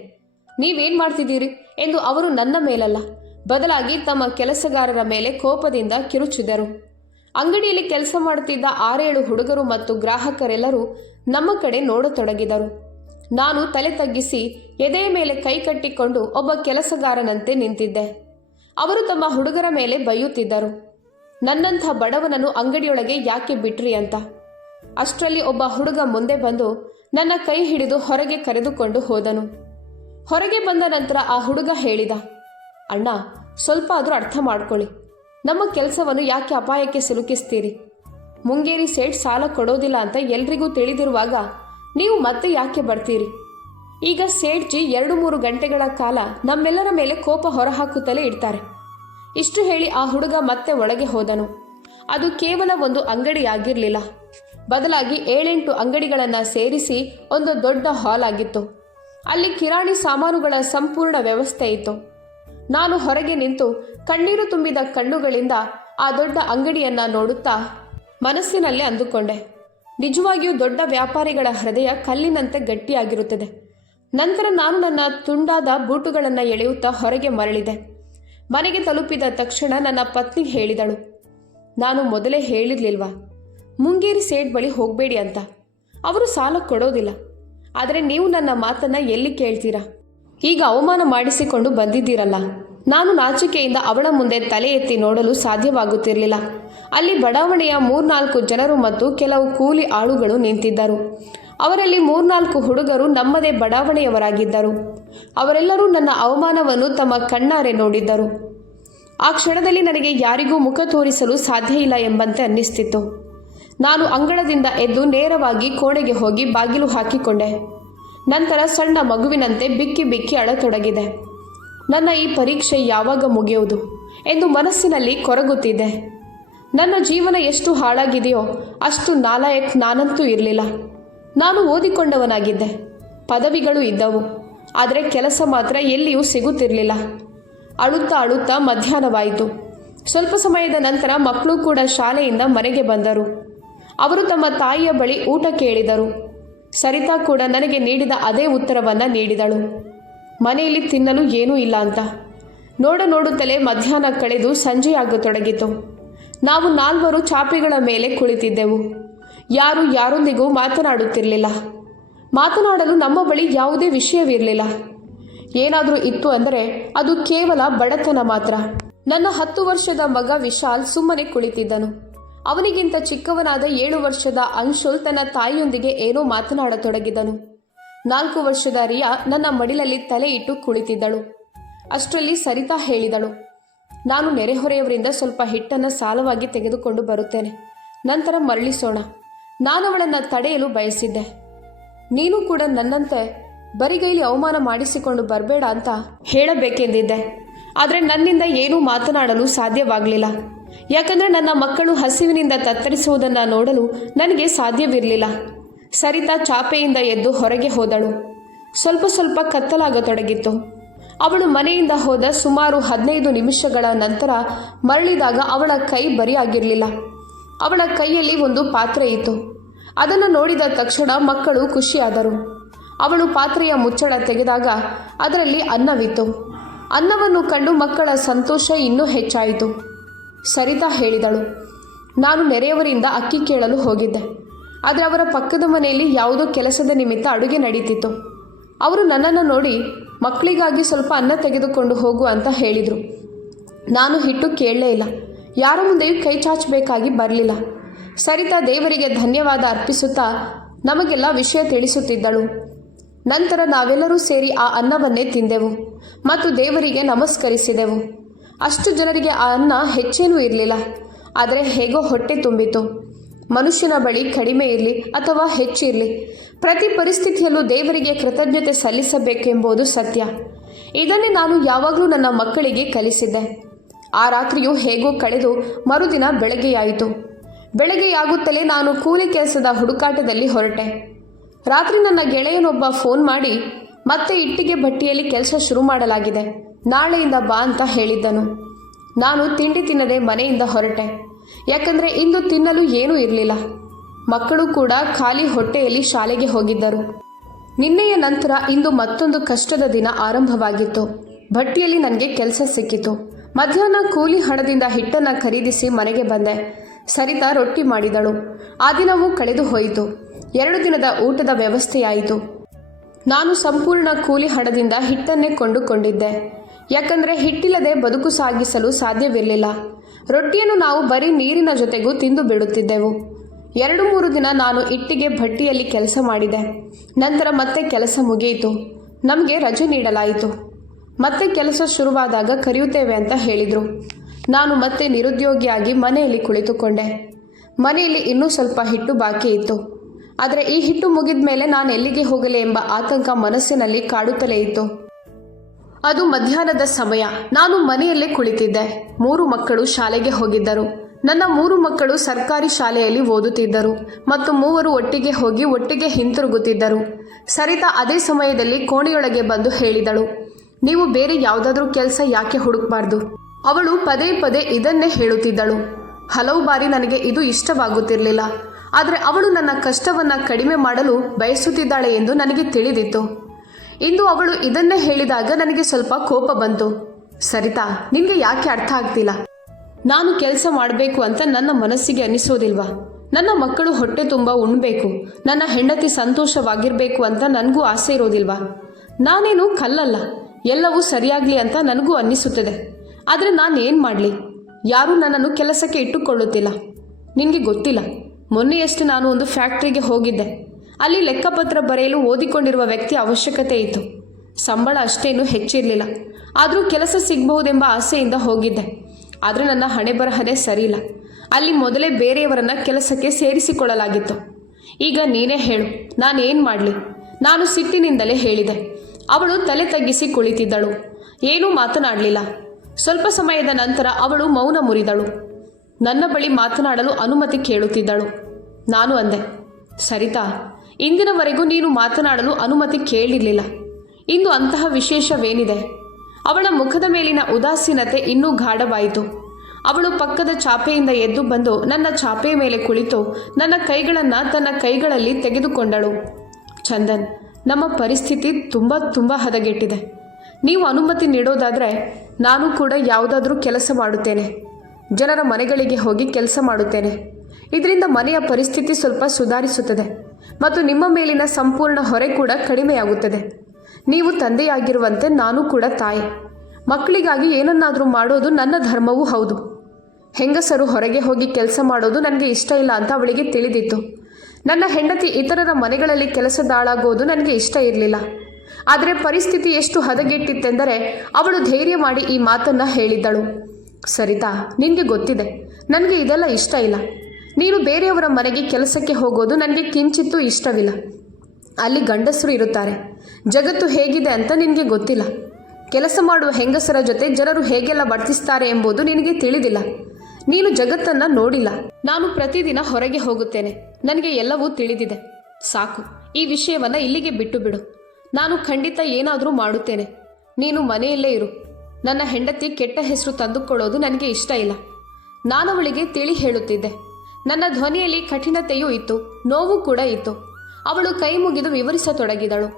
ನೀವೇನು ಮಾಡ್ತಿದ್ದೀರಿ ಎಂದು ಅವರು ನನ್ನ ಮೇಲಲ್ಲ, ಬದಲಾಗಿ ತಮ್ಮ ಕೆಲಸಗಾರರ ಮೇಲೆ ಕೋಪದಿಂದ ಕಿರುಚಿದರು. ಅಂಗಡಿಯಲ್ಲಿ ಕೆಲಸ ಮಾಡುತ್ತಿದ್ದ 6-7 ಹುಡುಗರು ಮತ್ತು ಗ್ರಾಹಕರೆಲ್ಲರೂ ನಮ್ಮ ಕಡೆ ನೋಡತೊಡಗಿದರು. ನಾನು ತಲೆ ತಗ್ಗಿಸಿ ಎದೆಯ ಮೇಲೆ ಕೈ ಕಟ್ಟಿಕೊಂಡು ಒಬ್ಬ ಕೆಲಸಗಾರನಂತೆ ನಿಂತಿದ್ದೆ. ಅವರು ತಮ್ಮ ಹುಡುಗರ ಮೇಲೆ ಬೈಯುತ್ತಿದ್ದರು, ನನ್ನಂಥ ಬಡವನನ್ನು ಅಂಗಡಿಯೊಳಗೆ ಯಾಕೆ ಬಿಟ್ರಿ ಅಂತ. ಅಷ್ಟರಲ್ಲಿ ಒಬ್ಬ ಹುಡುಗ ಮುಂದೆ ಬಂದು ನನ್ನ ಕೈ ಹಿಡಿದು ಹೊರಗೆ ಕರೆದುಕೊಂಡು ಹೋದನು. ಹೊರಗೆ ಬಂದ ನಂತರ ಆ ಹುಡುಗ ಹೇಳಿದ, ಅಣ್ಣ, ಸ್ವಲ್ಪ ಆದರೂ ಅರ್ಥ ಮಾಡ್ಕೊಳ್ಳಿ. ನಮ್ಮ ಕೆಲಸವನ್ನು ಯಾಕೆ ಅಪಾಯಕ್ಕೆ ಸಿಲುಕಿಸ್ತೀರಿ? ಮುಂಗೇರಿ ಸೇಠ್ ಸಾಲ ಕೊಡೋದಿಲ್ಲ ಅಂತ ಎಲ್ರಿಗೂ ತಿಳಿದಿರುವಾಗ ನೀವು ಮತ್ತೆ ಯಾಕೆ ಬರ್ತೀರಿ? ಈಗ ಸೇಠ್ಜಿ 2-3 ಗಂಟೆಗಳ ಕಾಲ ನಮ್ಮೆಲ್ಲರ ಮೇಲೆ ಕೋಪ ಹೊರಹಾಕುತ್ತಲೇ ಇಡ್ತಾರೆ. ಇಷ್ಟು ಹೇಳಿ ಆ ಹುಡುಗ ಮತ್ತೆ ಒಳಗೆ ಹೋದನು. ಅದು ಕೇವಲ ಒಂದು ಅಂಗಡಿಯಾಗಿರಲಿಲ್ಲ, ಬದಲಾಗಿ 7-8 ಅಂಗಡಿಗಳನ್ನು ಸೇರಿಸಿ ಒಂದು ದೊಡ್ಡ ಹಾಲ್ ಆಗಿತ್ತು. ಅಲ್ಲಿ ಕಿರಾಣಿ ಸಾಮಾನುಗಳ ಸಂಪೂರ್ಣ ವ್ಯವಸ್ಥೆ ಇತ್ತು. ನಾನು ಹೊರಗೆ ನಿಂತು ಕಣ್ಣೀರು ತುಂಬಿದ ಕಣ್ಣುಗಳಿಂದ ಆ ದೊಡ್ಡ ಅಂಗಡಿಯನ್ನು ನೋಡುತ್ತಾ ಮನಸ್ಸಿನಲ್ಲೇ ಅಂದುಕೊಂಡೆ, ನಿಜವಾಗಿಯೂ ದೊಡ್ಡ ವ್ಯಾಪಾರಿಗಳ ಹೃದಯ ಕಲ್ಲಿನಂತೆ ಗಟ್ಟಿಯಾಗಿರುತ್ತದೆ. ನಂತರ ನಾನು ನನ್ನ ತುಂಡಾದ ಬೂಟುಗಳನ್ನು ಎಳೆಯುತ್ತಾ ಹೊರಗೆ ಮರಳಿದೆ. ಮನೆಗೆ ತಲುಪಿದ ತಕ್ಷಣ ನನ್ನ ಪತ್ನಿ ಹೇಳಿದಳು, ನಾನು ಮೊದಲೇ ಹೇಳಿರ್ಲಿಲ್ವಾ ಮುಂಗೇರಿ ಸೇಠ್ ಬಳಿ ಹೋಗಬೇಡಿ ಅಂತ. ಅವರು ಸಾಲ ಕೊಡೋದಿಲ್ಲ. ಆದರೆ ನೀವು ನನ್ನ ಮಾತನ್ನು ಎಲ್ಲಿ ಕೇಳ್ತೀರಾ? ಈಗ ಅವಮಾನ ಮಾಡಿಸಿಕೊಂಡು ಬಂದಿದ್ದೀರಲ್ಲ. ನಾನು ನಾಚಿಕೆಯಿಂದ ಅವಳ ಮುಂದೆ ತಲೆ ಎತ್ತಿ ನೋಡಲು ಸಾಧ್ಯವಾಗುತ್ತಿರಲಿಲ್ಲ. ಅಲ್ಲಿ ಬಡಾವಣೆಯ 3-4 ಜನರು ಮತ್ತು ಕೆಲವು ಕೂಲಿ ಆಳುಗಳು ನಿಂತಿದ್ದರು. ಅವರಲ್ಲಿ 3-4 ಹುಡುಗರು ನಮ್ಮದೇ ಬಡಾವಣೆಯವರಾಗಿದ್ದರು. ಅವರೆಲ್ಲರೂ ನನ್ನ ಅವಮಾನವನ್ನು ತಮ್ಮ ಕಣ್ಣಾರೆ ನೋಡಿದ್ದರು. ಆ ಕ್ಷಣದಲ್ಲಿ ನನಗೆ ಯಾರಿಗೂ ಮುಖ ತೋರಿಸಲು ಸಾಧ್ಯ ಇಲ್ಲ ಎಂಬಂತೆ ಅನ್ನಿಸ್ತಿತ್ತು. ನಾನು ಅಂಗಳದಿಂದ ಎದ್ದು ನೇರವಾಗಿ ಕೋಣೆಗೆ ಹೋಗಿ ಬಾಗಿಲು ಹಾಕಿಕೊಂಡೆ. ನಂತರ ಸಣ್ಣ ಮಗುವಿನಂತೆ ಬಿಕ್ಕಿ ಬಿಕ್ಕಿ ಅಳತೊಡಗಿದೆ. ನನ್ನ ಈ ಪರೀಕ್ಷೆ ಯಾವಾಗ ಮುಗಿಯುವುದು ಎಂದು ಮನಸ್ಸಿನಲ್ಲಿ ಕೊರಗುತ್ತಿದ್ದೆ. ನನ್ನ ಜೀವನ ಎಷ್ಟು ಹಾಳಾಗಿದೆಯೋ ಅಷ್ಟು ನಾಲಾಯಕ್ ನಾನಂತೂ ಇರಲಿಲ್ಲ. ನಾನು ಓದಿಕೊಂಡವನಾಗಿದ್ದೆ, ಪದವಿಗಳು ಇದ್ದವು, ಆದರೆ ಕೆಲಸ ಮಾತ್ರ ಎಲ್ಲಿಯೂ ಸಿಗುತ್ತಿರಲಿಲ್ಲ. ಅಳುತ್ತಾ ಅಳುತ್ತಾ ಮಧ್ಯಾಹ್ನವಾಯಿತು. ಸ್ವಲ್ಪ ಸಮಯದ ನಂತರ ಮಕ್ಕಳು ಕೂಡ ಶಾಲೆಯಿಂದ ಮನೆಗೆ ಬಂದರು. ಅವರು ತಮ್ಮ ತಾಯಿಯ ಬಳಿ ಊಟ ಕೇಳಿದರು. ಸರಿತಾ ಕೂಡ ನನಗೆ ನೀಡಿದ ಅದೇ ಉತ್ತರವನ್ನು ನೀಡಿದಳು, ಮನೆಯಲ್ಲಿ ತಿನ್ನಲು ಏನೂ ಇಲ್ಲ ಅಂತ. ನೋಡುತ್ತಲೇ ಮಧ್ಯಾಹ್ನ ಕಳೆದು ಸಂಜೆಯಾಗತೊಡಗಿತು. ನಾವು 4 ಚಾಪೆಗಳ ಮೇಲೆ ಕುಳಿತಿದ್ದೆವು. ಯಾರು ಯಾರೊಂದಿಗೂ ಮಾತನಾಡುತ್ತಿರಲಿಲ್ಲ. ಮಾತನಾಡಲು ನಮ್ಮ ಬಳಿ ಯಾವುದೇ ವಿಷಯವಿರಲಿಲ್ಲ. ಏನಾದರೂ ಇತ್ತು ಅಂದರೆ ಅದು ಕೇವಲ ಬಡತನ ಮಾತ್ರ. ನನ್ನ 10 ವರ್ಷದ ಮಗ ವಿಶಾಲ್ ಸುಮ್ಮನೆ ಕುಳಿತಿದ್ದನು. ಅವನಿಗಿಂತ ಚಿಕ್ಕವನಾದ 7 ವರ್ಷದ ಅಂಶುಲ್ ತನ್ನ ತಾಯಿಯೊಂದಿಗೆ ಏನೋ ಮಾತನಾಡತೊಡಗಿದನು. 4 ವರ್ಷದ ರಿಯಾ ನನ್ನ ಮಡಿಲಲ್ಲಿ ತಲೆ ಇಟ್ಟು ಕುಳಿತಿದ್ದಳು. ಅಷ್ಟರಲ್ಲಿ ಸರಿತಾ ಹೇಳಿದಳು, ನಾನು ನೆರೆಹೊರೆಯವರಿಂದ ಸ್ವಲ್ಪ ಹಿಟ್ಟನ್ನು ಸಾಲವಾಗಿ ತೆಗೆದುಕೊಂಡು ಬರುತ್ತೇನೆ, ನಂತರ ಮರಳಿಸೋಣ. ನಾನು ಅವಳನ್ನು ತಡೆಯಲು ಬಯಸಿದ್ದೆ. ನೀನು ಕೂಡ ನನ್ನಂತೆ ಬರಿಗೈಲಿ ಅವಮಾನ ಮಾಡಿಸಿಕೊಂಡು ಬರಬೇಡ ಅಂತ ಹೇಳಬೇಕೆಂದಿದ್ದೆ. ಆದರೆ ನನ್ನಿಂದ ಏನೂ ಮಾತನಾಡಲು ಸಾಧ್ಯವಾಗಲಿಲ್ಲ. ಯಾಕಂದರೆ ನನ್ನ ಮಕ್ಕಳು ಹಸಿವಿನಿಂದ ತತ್ತರಿಸುವುದನ್ನು ನೋಡಲು ನನಗೆ ಸಾಧ್ಯವಿರಲಿಲ್ಲ. ಸರಿತಾ ಚಾಪೆಯಿಂದ ಎದ್ದು ಹೊರಗೆ ಹೋದಳು. ಸ್ವಲ್ಪ ಕತ್ತಲಾಗತೊಡಗಿತ್ತು. ಅವಳು ಮನೆಯಿಂದ ಹೋದ ಸುಮಾರು 15 ನಿಮಿಷಗಳ ನಂತರ ಮರಳಿದಾಗ ಅವಳ ಕೈ ಬರಿಯಾಗಿರಲಿಲ್ಲ. ಅವಳ ಕೈಯಲ್ಲಿ ಒಂದು ಪಾತ್ರೆ ಇತ್ತು. ಅದನ್ನು ನೋಡಿದ ತಕ್ಷಣ ಮಕ್ಕಳು ಖುಷಿಯಾದರು. ಅವಳು ಪಾತ್ರೆಯ ಮುಚ್ಚಳ ತೆಗೆದಾಗ ಅದರಲ್ಲಿ ಅನ್ನವಿತ್ತು. ಅನ್ನವನ್ನು ಕಂಡು ಮಕ್ಕಳ ಸಂತೋಷ ಇನ್ನೂ ಹೆಚ್ಚಾಯಿತು. ಸರಿತಾ ಹೇಳಿದಳು, ನಾನು ನೆರೆಯವರಿಂದ ಅಕ್ಕಿ ಕೇಳಲು ಹೋಗಿದ್ದೆ. ಆದರೆ ಅವರ ಪಕ್ಕದ ಮನೆಯಲ್ಲಿ ಯಾವುದೋ ಕೆಲಸದ ನಿಮಿತ್ತ ಅಡುಗೆ ನಡೀತಿತ್ತು. ಅವರು ನನ್ನನ್ನು ನೋಡಿ ಮಕ್ಕಳಿಗಾಗಿ ಸ್ವಲ್ಪ ಅನ್ನ ತೆಗೆದುಕೊಂಡು ಹೋಗು ಅಂತ ಹೇಳಿದರು. ನಾನು ಹಿಟ್ಟು ಕೇಳಲೇ ಇಲ್ಲ. ಯಾರ ಮುಂದೆಯೂ ಕೈ ಚಾಚಬೇಕಾಗಿ ಬರಲಿಲ್ಲ. ಸರಿತಾ ದೇವರಿಗೆ ಧನ್ಯವಾದ ಅರ್ಪಿಸುತ್ತಾ ನಮಗೆಲ್ಲ ವಿಷಯ ತಿಳಿಸುತ್ತಿದ್ದಳು. ನಂತರ ನಾವೆಲ್ಲರೂ ಸೇರಿ ಆ ಅನ್ನವನ್ನೇ ತಿಂದೆವು ಮತ್ತು ದೇವರಿಗೆ ನಮಸ್ಕರಿಸಿದೆವು. ಅಷ್ಟು ಜನರಿಗೆ ಆ ಅನ್ನ ಹೆಚ್ಚೇನೂ ಇರಲಿಲ್ಲ, ಆದರೆ ಹೇಗೋ ಹೊಟ್ಟೆ ತುಂಬಿತು. ಮನುಷ್ಯನ ಬಳಿ ಕಡಿಮೆ ಇರಲಿ ಅಥವಾ ಹೆಚ್ಚಿರಲಿ, ಪ್ರತಿ ಪರಿಸ್ಥಿತಿಯಲ್ಲೂ ದೇವರಿಗೆ ಕೃತಜ್ಞತೆ ಸಲ್ಲಿಸಬೇಕೆಂಬುದು ಸತ್ಯ. ಇದನ್ನೇ ನಾನು ಯಾವಾಗಲೂ ನನ್ನ ಮಕ್ಕಳಿಗೆ ಕಲಿಸಿದ್ದೆ. ಆ ರಾತ್ರಿಯು ಹೇಗೋ ಕಳೆದು ಮರುದಿನ ಬೆಳಗ್ಗೆಯಾಯಿತು. ಬೆಳಗ್ಗೆಯಾಗುತ್ತಲೇ ನಾನು ಕೂಲಿ ಕೆಲಸದ ಹುಡುಕಾಟದಲ್ಲಿ ಹೊರಟೆ. ರಾತ್ರಿ ನನ್ನ ಗೆಳೆಯನೊಬ್ಬ ಫೋನ್ ಮಾಡಿ ಮತ್ತೆ ಇಟ್ಟಿಗೆ ಭಟ್ಟಿಯಲ್ಲಿ ಕೆಲಸ ಶುರು ಮಾಡಲಾಗಿದೆ, ನಾಳೆಯಿಂದ ಬಾ ಅಂತ ಹೇಳಿದ್ದನು. ನಾನು ತಿಂಡಿ ತಿನ್ನದೆ ಮನೆಯಿಂದ ಹೊರಟೆ. ಯಾಕಂದರೆ ಇಂದು ತಿನ್ನಲು ಏನೂ ಇರಲಿಲ್ಲ. ಮಕ್ಕಳು ಕೂಡ ಖಾಲಿ ಹೊಟ್ಟೆಯಲ್ಲಿ ಶಾಲೆಗೆ ಹೋಗಿದ್ದರು. ನಿನ್ನೆಯ ನಂತರ ಇಂದು ಮತ್ತೊಂದು ಕಷ್ಟದ ದಿನ ಆರಂಭವಾಗಿತ್ತು. ಭಟ್ಟಿಯಲ್ಲಿ ನನಗೆ ಕೆಲಸ ಸಿಕ್ಕಿತು. ಮಧ್ಯಾಹ್ನ ಕೂಲಿ ಹಣದಿಂದ ಹಿಟ್ಟನ್ನು ಖರೀದಿಸಿ ಮನೆಗೆ ಬಂದೆ. ಸರಿತಾ ರೊಟ್ಟಿ ಮಾಡಿದಳು. ಆ ದಿನವೂ ಕಳೆದು ಹೋಯಿತು. 2 ದಿನದ ಊಟದ ವ್ಯವಸ್ಥೆಯಾಯಿತು. ನಾನು ಸಂಪೂರ್ಣ ಕೂಲಿ ಹಣದಿಂದ ಹಿಟ್ಟನ್ನೇ ಕೊಂಡುಕೊಂಡಿದ್ದೆ. ಯಾಕಂದರೆ ಹಿಟ್ಟಿಲ್ಲದೆ ಬದುಕು ಸಾಗಿಸಲು ಸಾಧ್ಯವಿರಲಿಲ್ಲ. ರೊಟ್ಟಿಯನ್ನು ನಾವು ಬರೀ ನೀರಿನ ಜೊತೆಗೂ ತಿಂದು ಬಿಡುತ್ತಿದ್ದೆವು. 2-3 ದಿನ ನಾನು ಇಟ್ಟಿಗೆ ಭಟ್ಟಿಯಲ್ಲಿ ಕೆಲಸ ಮಾಡಿದೆ. ನಂತರ ಮತ್ತೆ ಕೆಲಸ ಮುಗಿಯಿತು. ನಮಗೆ ರಜೆ ನೀಡಲಾಯಿತು. ಮತ್ತೆ ಕೆಲಸ ಶುರುವಾದಾಗ ಕರೆಯುತ್ತೇವೆ ಅಂತ ಹೇಳಿದರು. ನಾನು ಮತ್ತೆ ನಿರುದ್ಯೋಗಿಯಾಗಿ ಮನೆಯಲ್ಲಿ ಕುಳಿತುಕೊಂಡೆ. ಮನೆಯಲ್ಲಿ ಇನ್ನೂ ಸ್ವಲ್ಪ ಹಿಟ್ಟು ಬಾಕಿ ಇತ್ತು. ಆದರೆ ಈ ಹಿಟ್ಟು ಮುಗಿದ ಮೇಲೆ ನಾನು ಎಲ್ಲಿಗೆ ಹೋಗಲಿ ಎಂಬ ಆತಂಕ ಮನಸ್ಸಿನಲ್ಲಿ ಕಾಡುತ್ತಲೇ ಇತ್ತು. ಅದು ಮಧ್ಯಾಹ್ನದ ಸಮಯ. ನಾನು ಮನೆಯಲ್ಲೇ ಕುಳಿತಿದ್ದೆ. 3 ಮಕ್ಕಳು ಶಾಲೆಗೆ ಹೋಗಿದ್ದರು. ನನ್ನ 3 ಮಕ್ಕಳು ಸರ್ಕಾರಿ ಶಾಲೆಯಲ್ಲಿ ಓದುತ್ತಿದ್ದರು ಮತ್ತು 3 ಒಟ್ಟಿಗೆ ಹೋಗಿ ಒಟ್ಟಿಗೆ ಹಿಂತಿರುಗುತ್ತಿದ್ದರು. ಸರಿತಾ ಅದೇ ಸಮಯದಲ್ಲಿ ಕೋಣೆಯೊಳಗೆ ಬಂದು ಹೇಳಿದಳು, ನೀವು ಬೇರೆ ಯಾವುದಾದ್ರೂ ಕೆಲಸ ಯಾಕೆ ಹುಡುಕಬಾರ್ದು? ಅವಳು ಪದೇ ಪದೇ ಇದನ್ನೇ ಹೇಳುತ್ತಿದ್ದಳು. ಹಲವು ಬಾರಿ ನನಗೆ ಇದು ಇಷ್ಟವಾಗುತ್ತಿರಲಿಲ್ಲ. ಆದರೆ ಅವಳು ನನ್ನ ಕಷ್ಟವನ್ನು ಕಡಿಮೆ ಮಾಡಲು ಬಯಸುತ್ತಿದ್ದಾಳೆ ಎಂದು ನನಗೆ ತಿಳಿದಿತ್ತು. ಇಂದು ಅವಳು ಇದನ್ನೇ ಹೇಳಿದಾಗ ನನಗೆ ಸ್ವಲ್ಪ ಕೋಪ ಬಂತು. ಸರಿತಾ, ನಿನಗೆ ಯಾಕೆ ಅರ್ಥ ಆಗ್ತಿಲ್ಲ? ನಾನು ಕೆಲಸ ಮಾಡಬೇಕು ಅಂತ ನನ್ನ ಮನಸ್ಸಿಗೆ ಅನಿಸೋದಿಲ್ವಾ? ನನ್ನ ಮಕ್ಕಳು ಹೊಟ್ಟೆ ತುಂಬ ಉಣ್ಬೇಕು, ನನ್ನ ಹೆಂಡತಿ ಸಂತೋಷವಾಗಿರಬೇಕು ಅಂತ ನನಗೂ ಆಸೆ ಇರೋದಿಲ್ವಾ? ನಾನೇನು ಕಲ್ಲಲ್ಲ, ಎಲ್ಲವೂ ಸರಿಯಾಗಲಿ ಅಂತ ನನಗೂ ಅನ್ನಿಸುತ್ತದೆ. ಆದರೆ ನಾನೇನು ಮಾಡಲಿ? ಯಾರೂ ನನ್ನನ್ನು ಕೆಲಸಕ್ಕೆ ಇಟ್ಟುಕೊಳ್ಳುತ್ತಿಲ್ಲ. ನಿನಗೆ ಗೊತ್ತಿಲ್ಲ, ಮೊನ್ನೆಯಷ್ಟೇ ನಾನು ಒಂದು ಫ್ಯಾಕ್ಟ್ರಿಗೆ ಹೋಗಿದ್ದೆ. ಅಲ್ಲಿ ಲೆಕ್ಕಪತ್ರ ಬರೆಯಲು ಓದಿಕೊಂಡಿರುವ ವ್ಯಕ್ತಿ ಅವಶ್ಯಕತೆ ಇತ್ತು. ಸಂಬಳ ಅಷ್ಟೇನೂ ಹೆಚ್ಚಿರಲಿಲ್ಲ. ಆದರೂ ಕೆಲಸ ಸಿಗಬಹುದೆಂಬ ಆಸೆಯಿಂದ ಹೋಗಿದ್ದೆ. ಆದರೆ ನನ್ನ ಹಣೆ ಬರಹನೇ ಸರಿಯಿಲ್ಲ. ಅಲ್ಲಿ ಮೊದಲೇ ಬೇರೆಯವರನ್ನು ಕೆಲಸಕ್ಕೆ ಸೇರಿಸಿಕೊಳ್ಳಲಾಗಿತ್ತು. ಈಗ ನೀನೇ ಹೇಳು, ನಾನೇನು ಮಾಡಲಿ? ನಾನು ಸಿಟ್ಟಿನಿಂದಲೇ ಹೇಳಿದೆ. ಅವಳು ತಲೆ ತಗ್ಗಿಸಿ ಕುಳಿತಿದ್ದಳು. ಏನೂ ಮಾತನಾಡಲಿಲ್ಲ. ಸ್ವಲ್ಪ ಸಮಯದ ನಂತರ ಅವಳು ಮೌನ ಮುರಿದಳು. ನನ್ನ ಬಳಿ ಮಾತನಾಡಲು ಅನುಮತಿ ಕೇಳುತ್ತಿದ್ದಳು. ನಾನು ಅಂದೆ, ಸರಿತಾ, ಇಂದಿನವರೆಗೂ ನೀನು ಮಾತನಾಡಲು ಅನುಮತಿ ಕೇಳಿರಲಿಲ್ಲ. ಇಂದು ಅಂತಹ ವಿಶೇಷವೇನಿದೆ? ಅವಳ ಮುಖದ ಮೇಲಿನ ಉದಾಸೀನತೆ ಇನ್ನೂ ಗಾಢವಾಯಿತು. ಅವಳು ಪಕ್ಕದ ಚಾಪೆಯಿಂದ ಎದ್ದು ಬಂದು ನನ್ನ ಚಾಪೆಯ ಮೇಲೆ ಕುಳಿತು ನನ್ನ ಕೈಗಳನ್ನು ತನ್ನ ಕೈಗಳಲ್ಲಿ ತೆಗೆದುಕೊಂಡಳು. ಚಂದನ್, ನಮ್ಮ ಪರಿಸ್ಥಿತಿ ತುಂಬ ಹದಗೆಟ್ಟಿದೆ. ನೀವು ಅನುಮತಿ ನೀಡೋದಾದರೆ ನಾನು ಕೂಡ ಯಾವುದಾದ್ರೂ ಕೆಲಸ ಮಾಡುತ್ತೇನೆ. ಜನರ ಮನೆಗಳಿಗೆ ಹೋಗಿ ಕೆಲಸ ಮಾಡುತ್ತೇನೆ. ಇದರಿಂದ ಮನೆಯ ಪರಿಸ್ಥಿತಿ ಸ್ವಲ್ಪ ಸುಧಾರಿಸುತ್ತದೆ ಮತ್ತು ನಿಮ್ಮ ಮೇಲಿನ ಸಂಪೂರ್ಣ ಹೊರೆ ಕೂಡ ಕಡಿಮೆಯಾಗುತ್ತದೆ. ನೀವು ತಂದೆಯಾಗಿರುವಂತೆ ನಾನು ಕೂಡ ತಾಯಿ. ಮಕ್ಕಳಿಗಾಗಿ ಏನನ್ನಾದರೂ ಮಾಡೋದು ನನ್ನ ಧರ್ಮವೂ ಹೌದು. ಹೆಂಗಸರು ಹೊರಗೆ ಹೋಗಿ ಕೆಲಸ ಮಾಡೋದು ನನಗೆ ಇಷ್ಟ ಇಲ್ಲ ಅಂತ ಅವಳಿಗೆ ತಿಳಿದಿತ್ತು. ನನ್ನ ಹೆಂಡತಿ ಇತರರ ಮನೆಗಳಲ್ಲಿ ಕೆಲಸದಾಳಾಗೋದು ನನಗೆ ಇಷ್ಟ ಇರಲಿಲ್ಲ. ಆದರೆ ಪರಿಸ್ಥಿತಿ ಎಷ್ಟು ಹದಗೆಟ್ಟಿತ್ತೆಂದರೆ ಅವಳು ಧೈರ್ಯ ಮಾಡಿ ಈ ಮಾತನ್ನು ಹೇಳಿದ್ದಳು. ಸರಿತಾ, ನಿನಗೆ ಗೊತ್ತಿದೆ, ನನಗೆ ಇದೆಲ್ಲ ಇಷ್ಟ ಇಲ್ಲ. ನೀನು ಬೇರೆಯವರ ಮನೆಗೆ ಕೆಲಸಕ್ಕೆ ಹೋಗೋದು ನನಗೆ ಕಿಂಚಿತ್ತೂ ಇಷ್ಟವಿಲ್ಲ. ಅಲ್ಲಿ ಗಂಡಸರು ಇರುತ್ತಾರೆ. ಜಗತ್ತು ಹೇಗಿದೆ ಅಂತ ನಿನಗೆ ಗೊತ್ತಿಲ್ಲ. ಕೆಲಸ ಮಾಡುವ ಹೆಂಗಸರ ಜೊತೆ ಜನರು ಹೇಗೆಲ್ಲ ವರ್ತಿಸ್ತಾರೆ ಎಂಬುದು ನಿನಗೆ ತಿಳಿದಿಲ್ಲ. ನೀನು ಜಗತ್ತನ್ನು ನೋಡಿಲ್ಲ. ನಾನು ಪ್ರತಿದಿನ ಹೊರಗೆ ಹೋಗುತ್ತೇನೆ. ನನಗೆ ಎಲ್ಲವೂ ತಿಳಿದಿದೆ. ಸಾಕು, ಈ ವಿಷಯವನ್ನು ಇಲ್ಲಿಗೆ ಬಿಟ್ಟು ಬಿಡು. ನಾನು ಖಂಡಿತ ಏನಾದರೂ ಮಾಡುತ್ತೇನೆ. ನೀನು ಮನೆಯಲ್ಲೇ ಇರು. ನನ್ನ ಹೆಂಡತಿ ಕೆಟ್ಟ ಹೆಸರು ತಂದುಕೊಳ್ಳೋದು ನನಗೆ ಇಷ್ಟ ಇಲ್ಲ. ನಾನವಳಿಗೆ ತಿಳಿ ಹೇಳುತ್ತಿದ್ದೆ. ನನ್ನ ಧ್ವನಿಯಲ್ಲಿ ಕಠಿಣತೆಯೂ ಇತ್ತು, ನೋವು ಕೂಡ ಇತ್ತು. ಅವಳು ಕೈ ಮುಗಿದು ವಿವರಿಸತೊಡಗಿದಳು.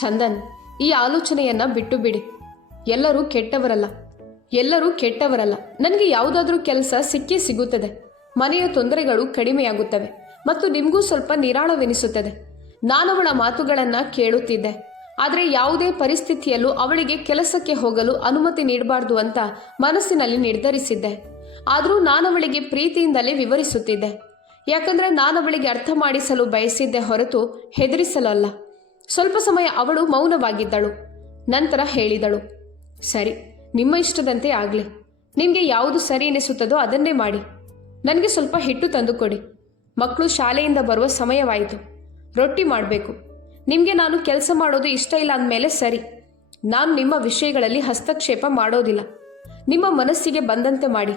ಚಂದನ್, ಈ ಆಲೋಚನೆಯನ್ನು ಬಿಟ್ಟು ಬಿಡಿ. ಎಲ್ಲರೂ ಕೆಟ್ಟವರಲ್ಲ. ನನಗೆ ಯಾವುದಾದ್ರೂ ಕೆಲಸ ಸಿಕ್ಕೇ ಸಿಗುತ್ತದೆ. ಮನೆಯ ತೊಂದರೆಗಳು ಕಡಿಮೆಯಾಗುತ್ತವೆ ಮತ್ತು ನಿಮಗೂ ಸ್ವಲ್ಪ ನಿರಾಳವೆನಿಸುತ್ತದೆ. ನಾನವಳ ಮಾತುಗಳನ್ನು ಕೇಳುತ್ತಿದ್ದೆ. ಆದರೆ ಯಾವುದೇ ಪರಿಸ್ಥಿತಿಯಲ್ಲೂ ಅವಳಿಗೆ ಕೆಲಸಕ್ಕೆ ಹೋಗಲು ಅನುಮತಿ ನೀಡಬಾರ್ದು ಅಂತ ಮನಸ್ಸಿನಲ್ಲಿ ನಿರ್ಧರಿಸಿದ್ದೆ. ಆದರೂ ನಾನವಳಿಗೆ ಪ್ರೀತಿಯಿಂದಲೇ ವಿವರಿಸುತ್ತಿದ್ದೆ. ಯಾಕಂದರೆ ನಾನವಳಿಗೆ ಅರ್ಥ ಮಾಡಿಸಲು ಬಯಸಿದ್ದೆ ಹೊರತು ಹೆದರಿಸಲಲ್ಲ. ಸ್ವಲ್ಪ ಸಮಯ ಅವಳು ಮೌನವಾಗಿದ್ದಳು. ನಂತರ ಹೇಳಿದಳು, ಸರಿ, ನಿಮ್ಮ ಇಷ್ಟದಂತೆ ಆಗಲಿ. ನಿಮಗೆ ಯಾವುದು ಸರಿ ಎನಿಸುತ್ತದೋ ಅದನ್ನೇ ಮಾಡಿ. ನನಗೆ ಸ್ವಲ್ಪ ಹಿಟ್ಟು ತಂದುಕೊಡಿ. ಮಕ್ಕಳು ಶಾಲೆಯಿಂದ ಬರುವ ಸಮಯವಾಯಿತು. ರೊಟ್ಟಿ ಮಾಡಬೇಕು. ನಿಮಗೆ ನಾನು ಕೆಲಸ ಮಾಡೋದು ಇಷ್ಟ ಇಲ್ಲ ಅಂದಮೇಲೆ ಸರಿ. ನಾನು ನಿಮ್ಮ ವಿಷಯಗಳಲ್ಲಿ ಹಸ್ತಕ್ಷೇಪ ಮಾಡೋದಿಲ್ಲ. ನಿಮ್ಮ ಮನಸ್ಸಿಗೆ ಬಂದಂತೆ ಮಾಡಿ.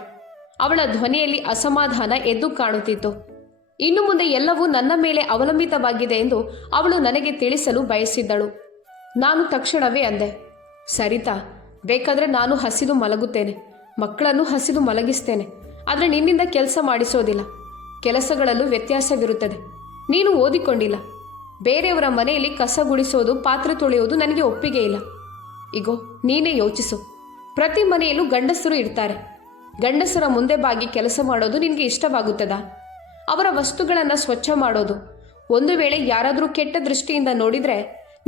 ಅವಳ ಧ್ವನಿಯಲ್ಲಿ ಅಸಮಾಧಾನ ಎದ್ದು ಕಾಣುತ್ತಿತ್ತು. ಇನ್ನು ಮುಂದೆ ಎಲ್ಲವೂ ನನ್ನ ಮೇಲೆ ಅವಲಂಬಿತವಾಗಿದೆ ಎಂದು ಅವಳು ನನಗೆ ತಿಳಿಸಲು ಬಯಸಿದ್ದಳು. ನಾನು ತಕ್ಷಣವೇ ಅಂದೆ, ಸರಿತಾ, ಬೇಕಾದರೆ ನಾನು ಹಸಿದು ಮಲಗುತ್ತೇನೆ, ಮಕ್ಕಳನ್ನು ಹಸಿದು ಮಲಗಿಸ್ತೇನೆ. ಆದರೆ ನಿನ್ನಿಂದ ಕೆಲಸ ಮಾಡಿಸೋದಿಲ್ಲ. ಕೆಲಸಗಳಲ್ಲೂ ವ್ಯತ್ಯಾಸವಿರುತ್ತದೆ. ನೀನು ಓದಿಕೊಂಡಿಲ್ಲ. ಬೇರೆಯವರ ಮನೆಯಲ್ಲಿ ಕಸ ಗುಡಿಸೋದು, ಪಾತ್ರೆ ತೊಳೆಯೋದು ನನಗೆ ಒಪ್ಪಿಗೆ ಇಲ್ಲ. ಇಗೋ, ನೀನೇ ಯೋಚಿಸು. ಪ್ರತಿ ಮನೆಯಲ್ಲೂ ಗಂಡಸರು ಇರ್ತಾರೆ. ಗಂಡಸರ ಮುಂದೆ ಬಾಗಿ ಕೆಲಸ ಮಾಡೋದು ನಿನಗೆ ಇಷ್ಟವಾಗುತ್ತದಾ? ಅವರ ವಸ್ತುಗಳನ್ನು ಸ್ವಚ್ಛ ಮಾಡೋದು. ಒಂದು ವೇಳೆ ಯಾರಾದರೂ ಕೆಟ್ಟ ದೃಷ್ಟಿಯಿಂದ ನೋಡಿದರೆ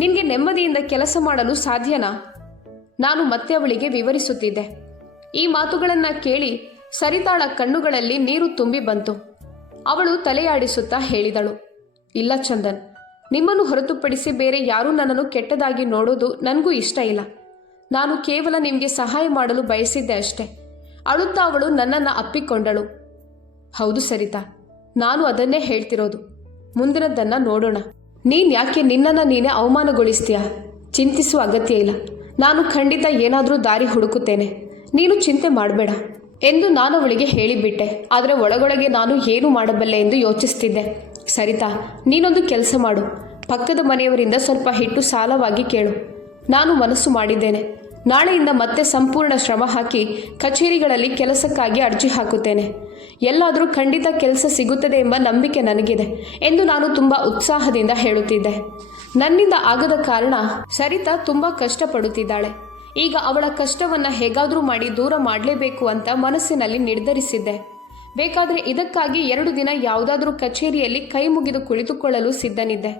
ನಿನಗೆ ನೆಮ್ಮದಿಯಿಂದ ಕೆಲಸ ಮಾಡಲು ಸಾಧ್ಯನಾ? ನಾನು ಮತ್ತೆ ಅವಳಿಗೆ ವಿವರಿಸುತ್ತಿದ್ದೆ. ಈ ಮಾತುಗಳನ್ನು ಕೇಳಿ ಸರಿತಾಳ ಕಣ್ಣುಗಳಲ್ಲಿ ನೀರು ತುಂಬಿ ಬಂತು. ಅವಳು ತಲೆಯಾಡಿಸುತ್ತಾ ಹೇಳಿದಳು, ಇಲ್ಲ ಚಂದನ್, ನಿಮ್ಮನ್ನು ಹೊರತುಪಡಿಸಿ ಬೇರೆ ಯಾರೂ ನನ್ನನ್ನು ಕೆಟ್ಟದಾಗಿ ನೋಡೋದು ನನಗೂ ಇಷ್ಟ ಇಲ್ಲ. ನಾನು ಕೇವಲ ನಿಮಗೆ ಸಹಾಯ ಮಾಡಲು ಬಯಸಿದ್ದೆ ಅಷ್ಟೆ. ಅಳುತ್ತಾ ಅವಳು ನನ್ನನ್ನು ಅಪ್ಪಿಕೊಂಡಳು. ಹೌದು ಸರಿತಾ, ನಾನು ಅದನ್ನೇ ಹೇಳ್ತಿರೋದು. ಮುಂದಿನದನ್ನು ನೋಡೋಣ. ನೀನು ಯಾಕೆ ನಿನ್ನನ್ನು ನೀನೇ ಅವಮಾನಗೊಳಿಸ್ತೀಯಾ? ಚಿಂತಿಸುವ ಅಗತ್ಯ ಇಲ್ಲ. ನಾನು ಖಂಡಿತ ಏನಾದರೂ ದಾರಿ ಹುಡುಕುತ್ತೇನೆ. ನೀನು ಚಿಂತೆ ಮಾಡಬೇಡ ಎಂದು ನಾನು ಅವಳಿಗೆ ಹೇಳಿಬಿಟ್ಟೆ. ಆದರೆ ಒಳಗೊಳಗೆ ನಾನು ಏನು ಮಾಡಬಲ್ಲೆ ಎಂದು ಯೋಚಿಸ್ತಿದ್ದೆ. ಸರಿತಾ, ನೀನೊಂದು ಕೆಲಸ ಮಾಡು. ಪಕ್ಕದ ಮನೆಯವರಿಂದ ಸ್ವಲ್ಪ ಹಿಟ್ಟು ಸಾಲವಾಗಿ ಕೇಳು. ನಾನು ಮನಸ್ಸು ಮಾಡಿದ್ದೇನೆ. ನಾಳೆಯಿಂದ ಮತ್ತೆ ಸಂಪೂರ್ಣ ಶ್ರಮ ಹಾಕಿ ಕಚೇರಿಗಳಲ್ಲಿ ಕೆಲಸಕ್ಕಾಗಿ ಅರ್ಜಿ ಹಾಕುತ್ತೇನೆ. ಎಲ್ಲಾದರೂ ಖಂಡಿತ ಕೆಲಸ ಸಿಗುತ್ತದೆ ಎಂಬ ನಂಬಿಕೆ ನನಗಿದೆ ಎಂದು ನಾನು ತುಂಬ ಉತ್ಸಾಹದಿಂದ ಹೇಳುತ್ತಿದ್ದೆ. ನನ್ನಿಂದ ಆಗದ ಕಾರಣ ಸರಿತಾ ತುಂಬ ಕಷ್ಟಪಡುತ್ತಿದ್ದಾಳೆ. ಈಗ ಅವಳ ಕಷ್ಟವನ್ನು ಹೇಗಾದರೂ ಮಾಡಿ ದೂರ ಮಾಡಲೇಬೇಕು ಅಂತ ಮನಸ್ಸಿನಲ್ಲಿ ನಿರ್ಧರಿಸಿದ್ದೆ. ಬೇಕಾದರೆ ಇದಕ್ಕಾಗಿ 2 ದಿನ ಯಾವುದಾದ್ರೂ ಕಚೇರಿಯಲ್ಲಿ ಕೈ ಮುಗಿದು ಕುಳಿತುಕೊಳ್ಳಲು ಸಿದ್ಧನಿದ್ದೆ.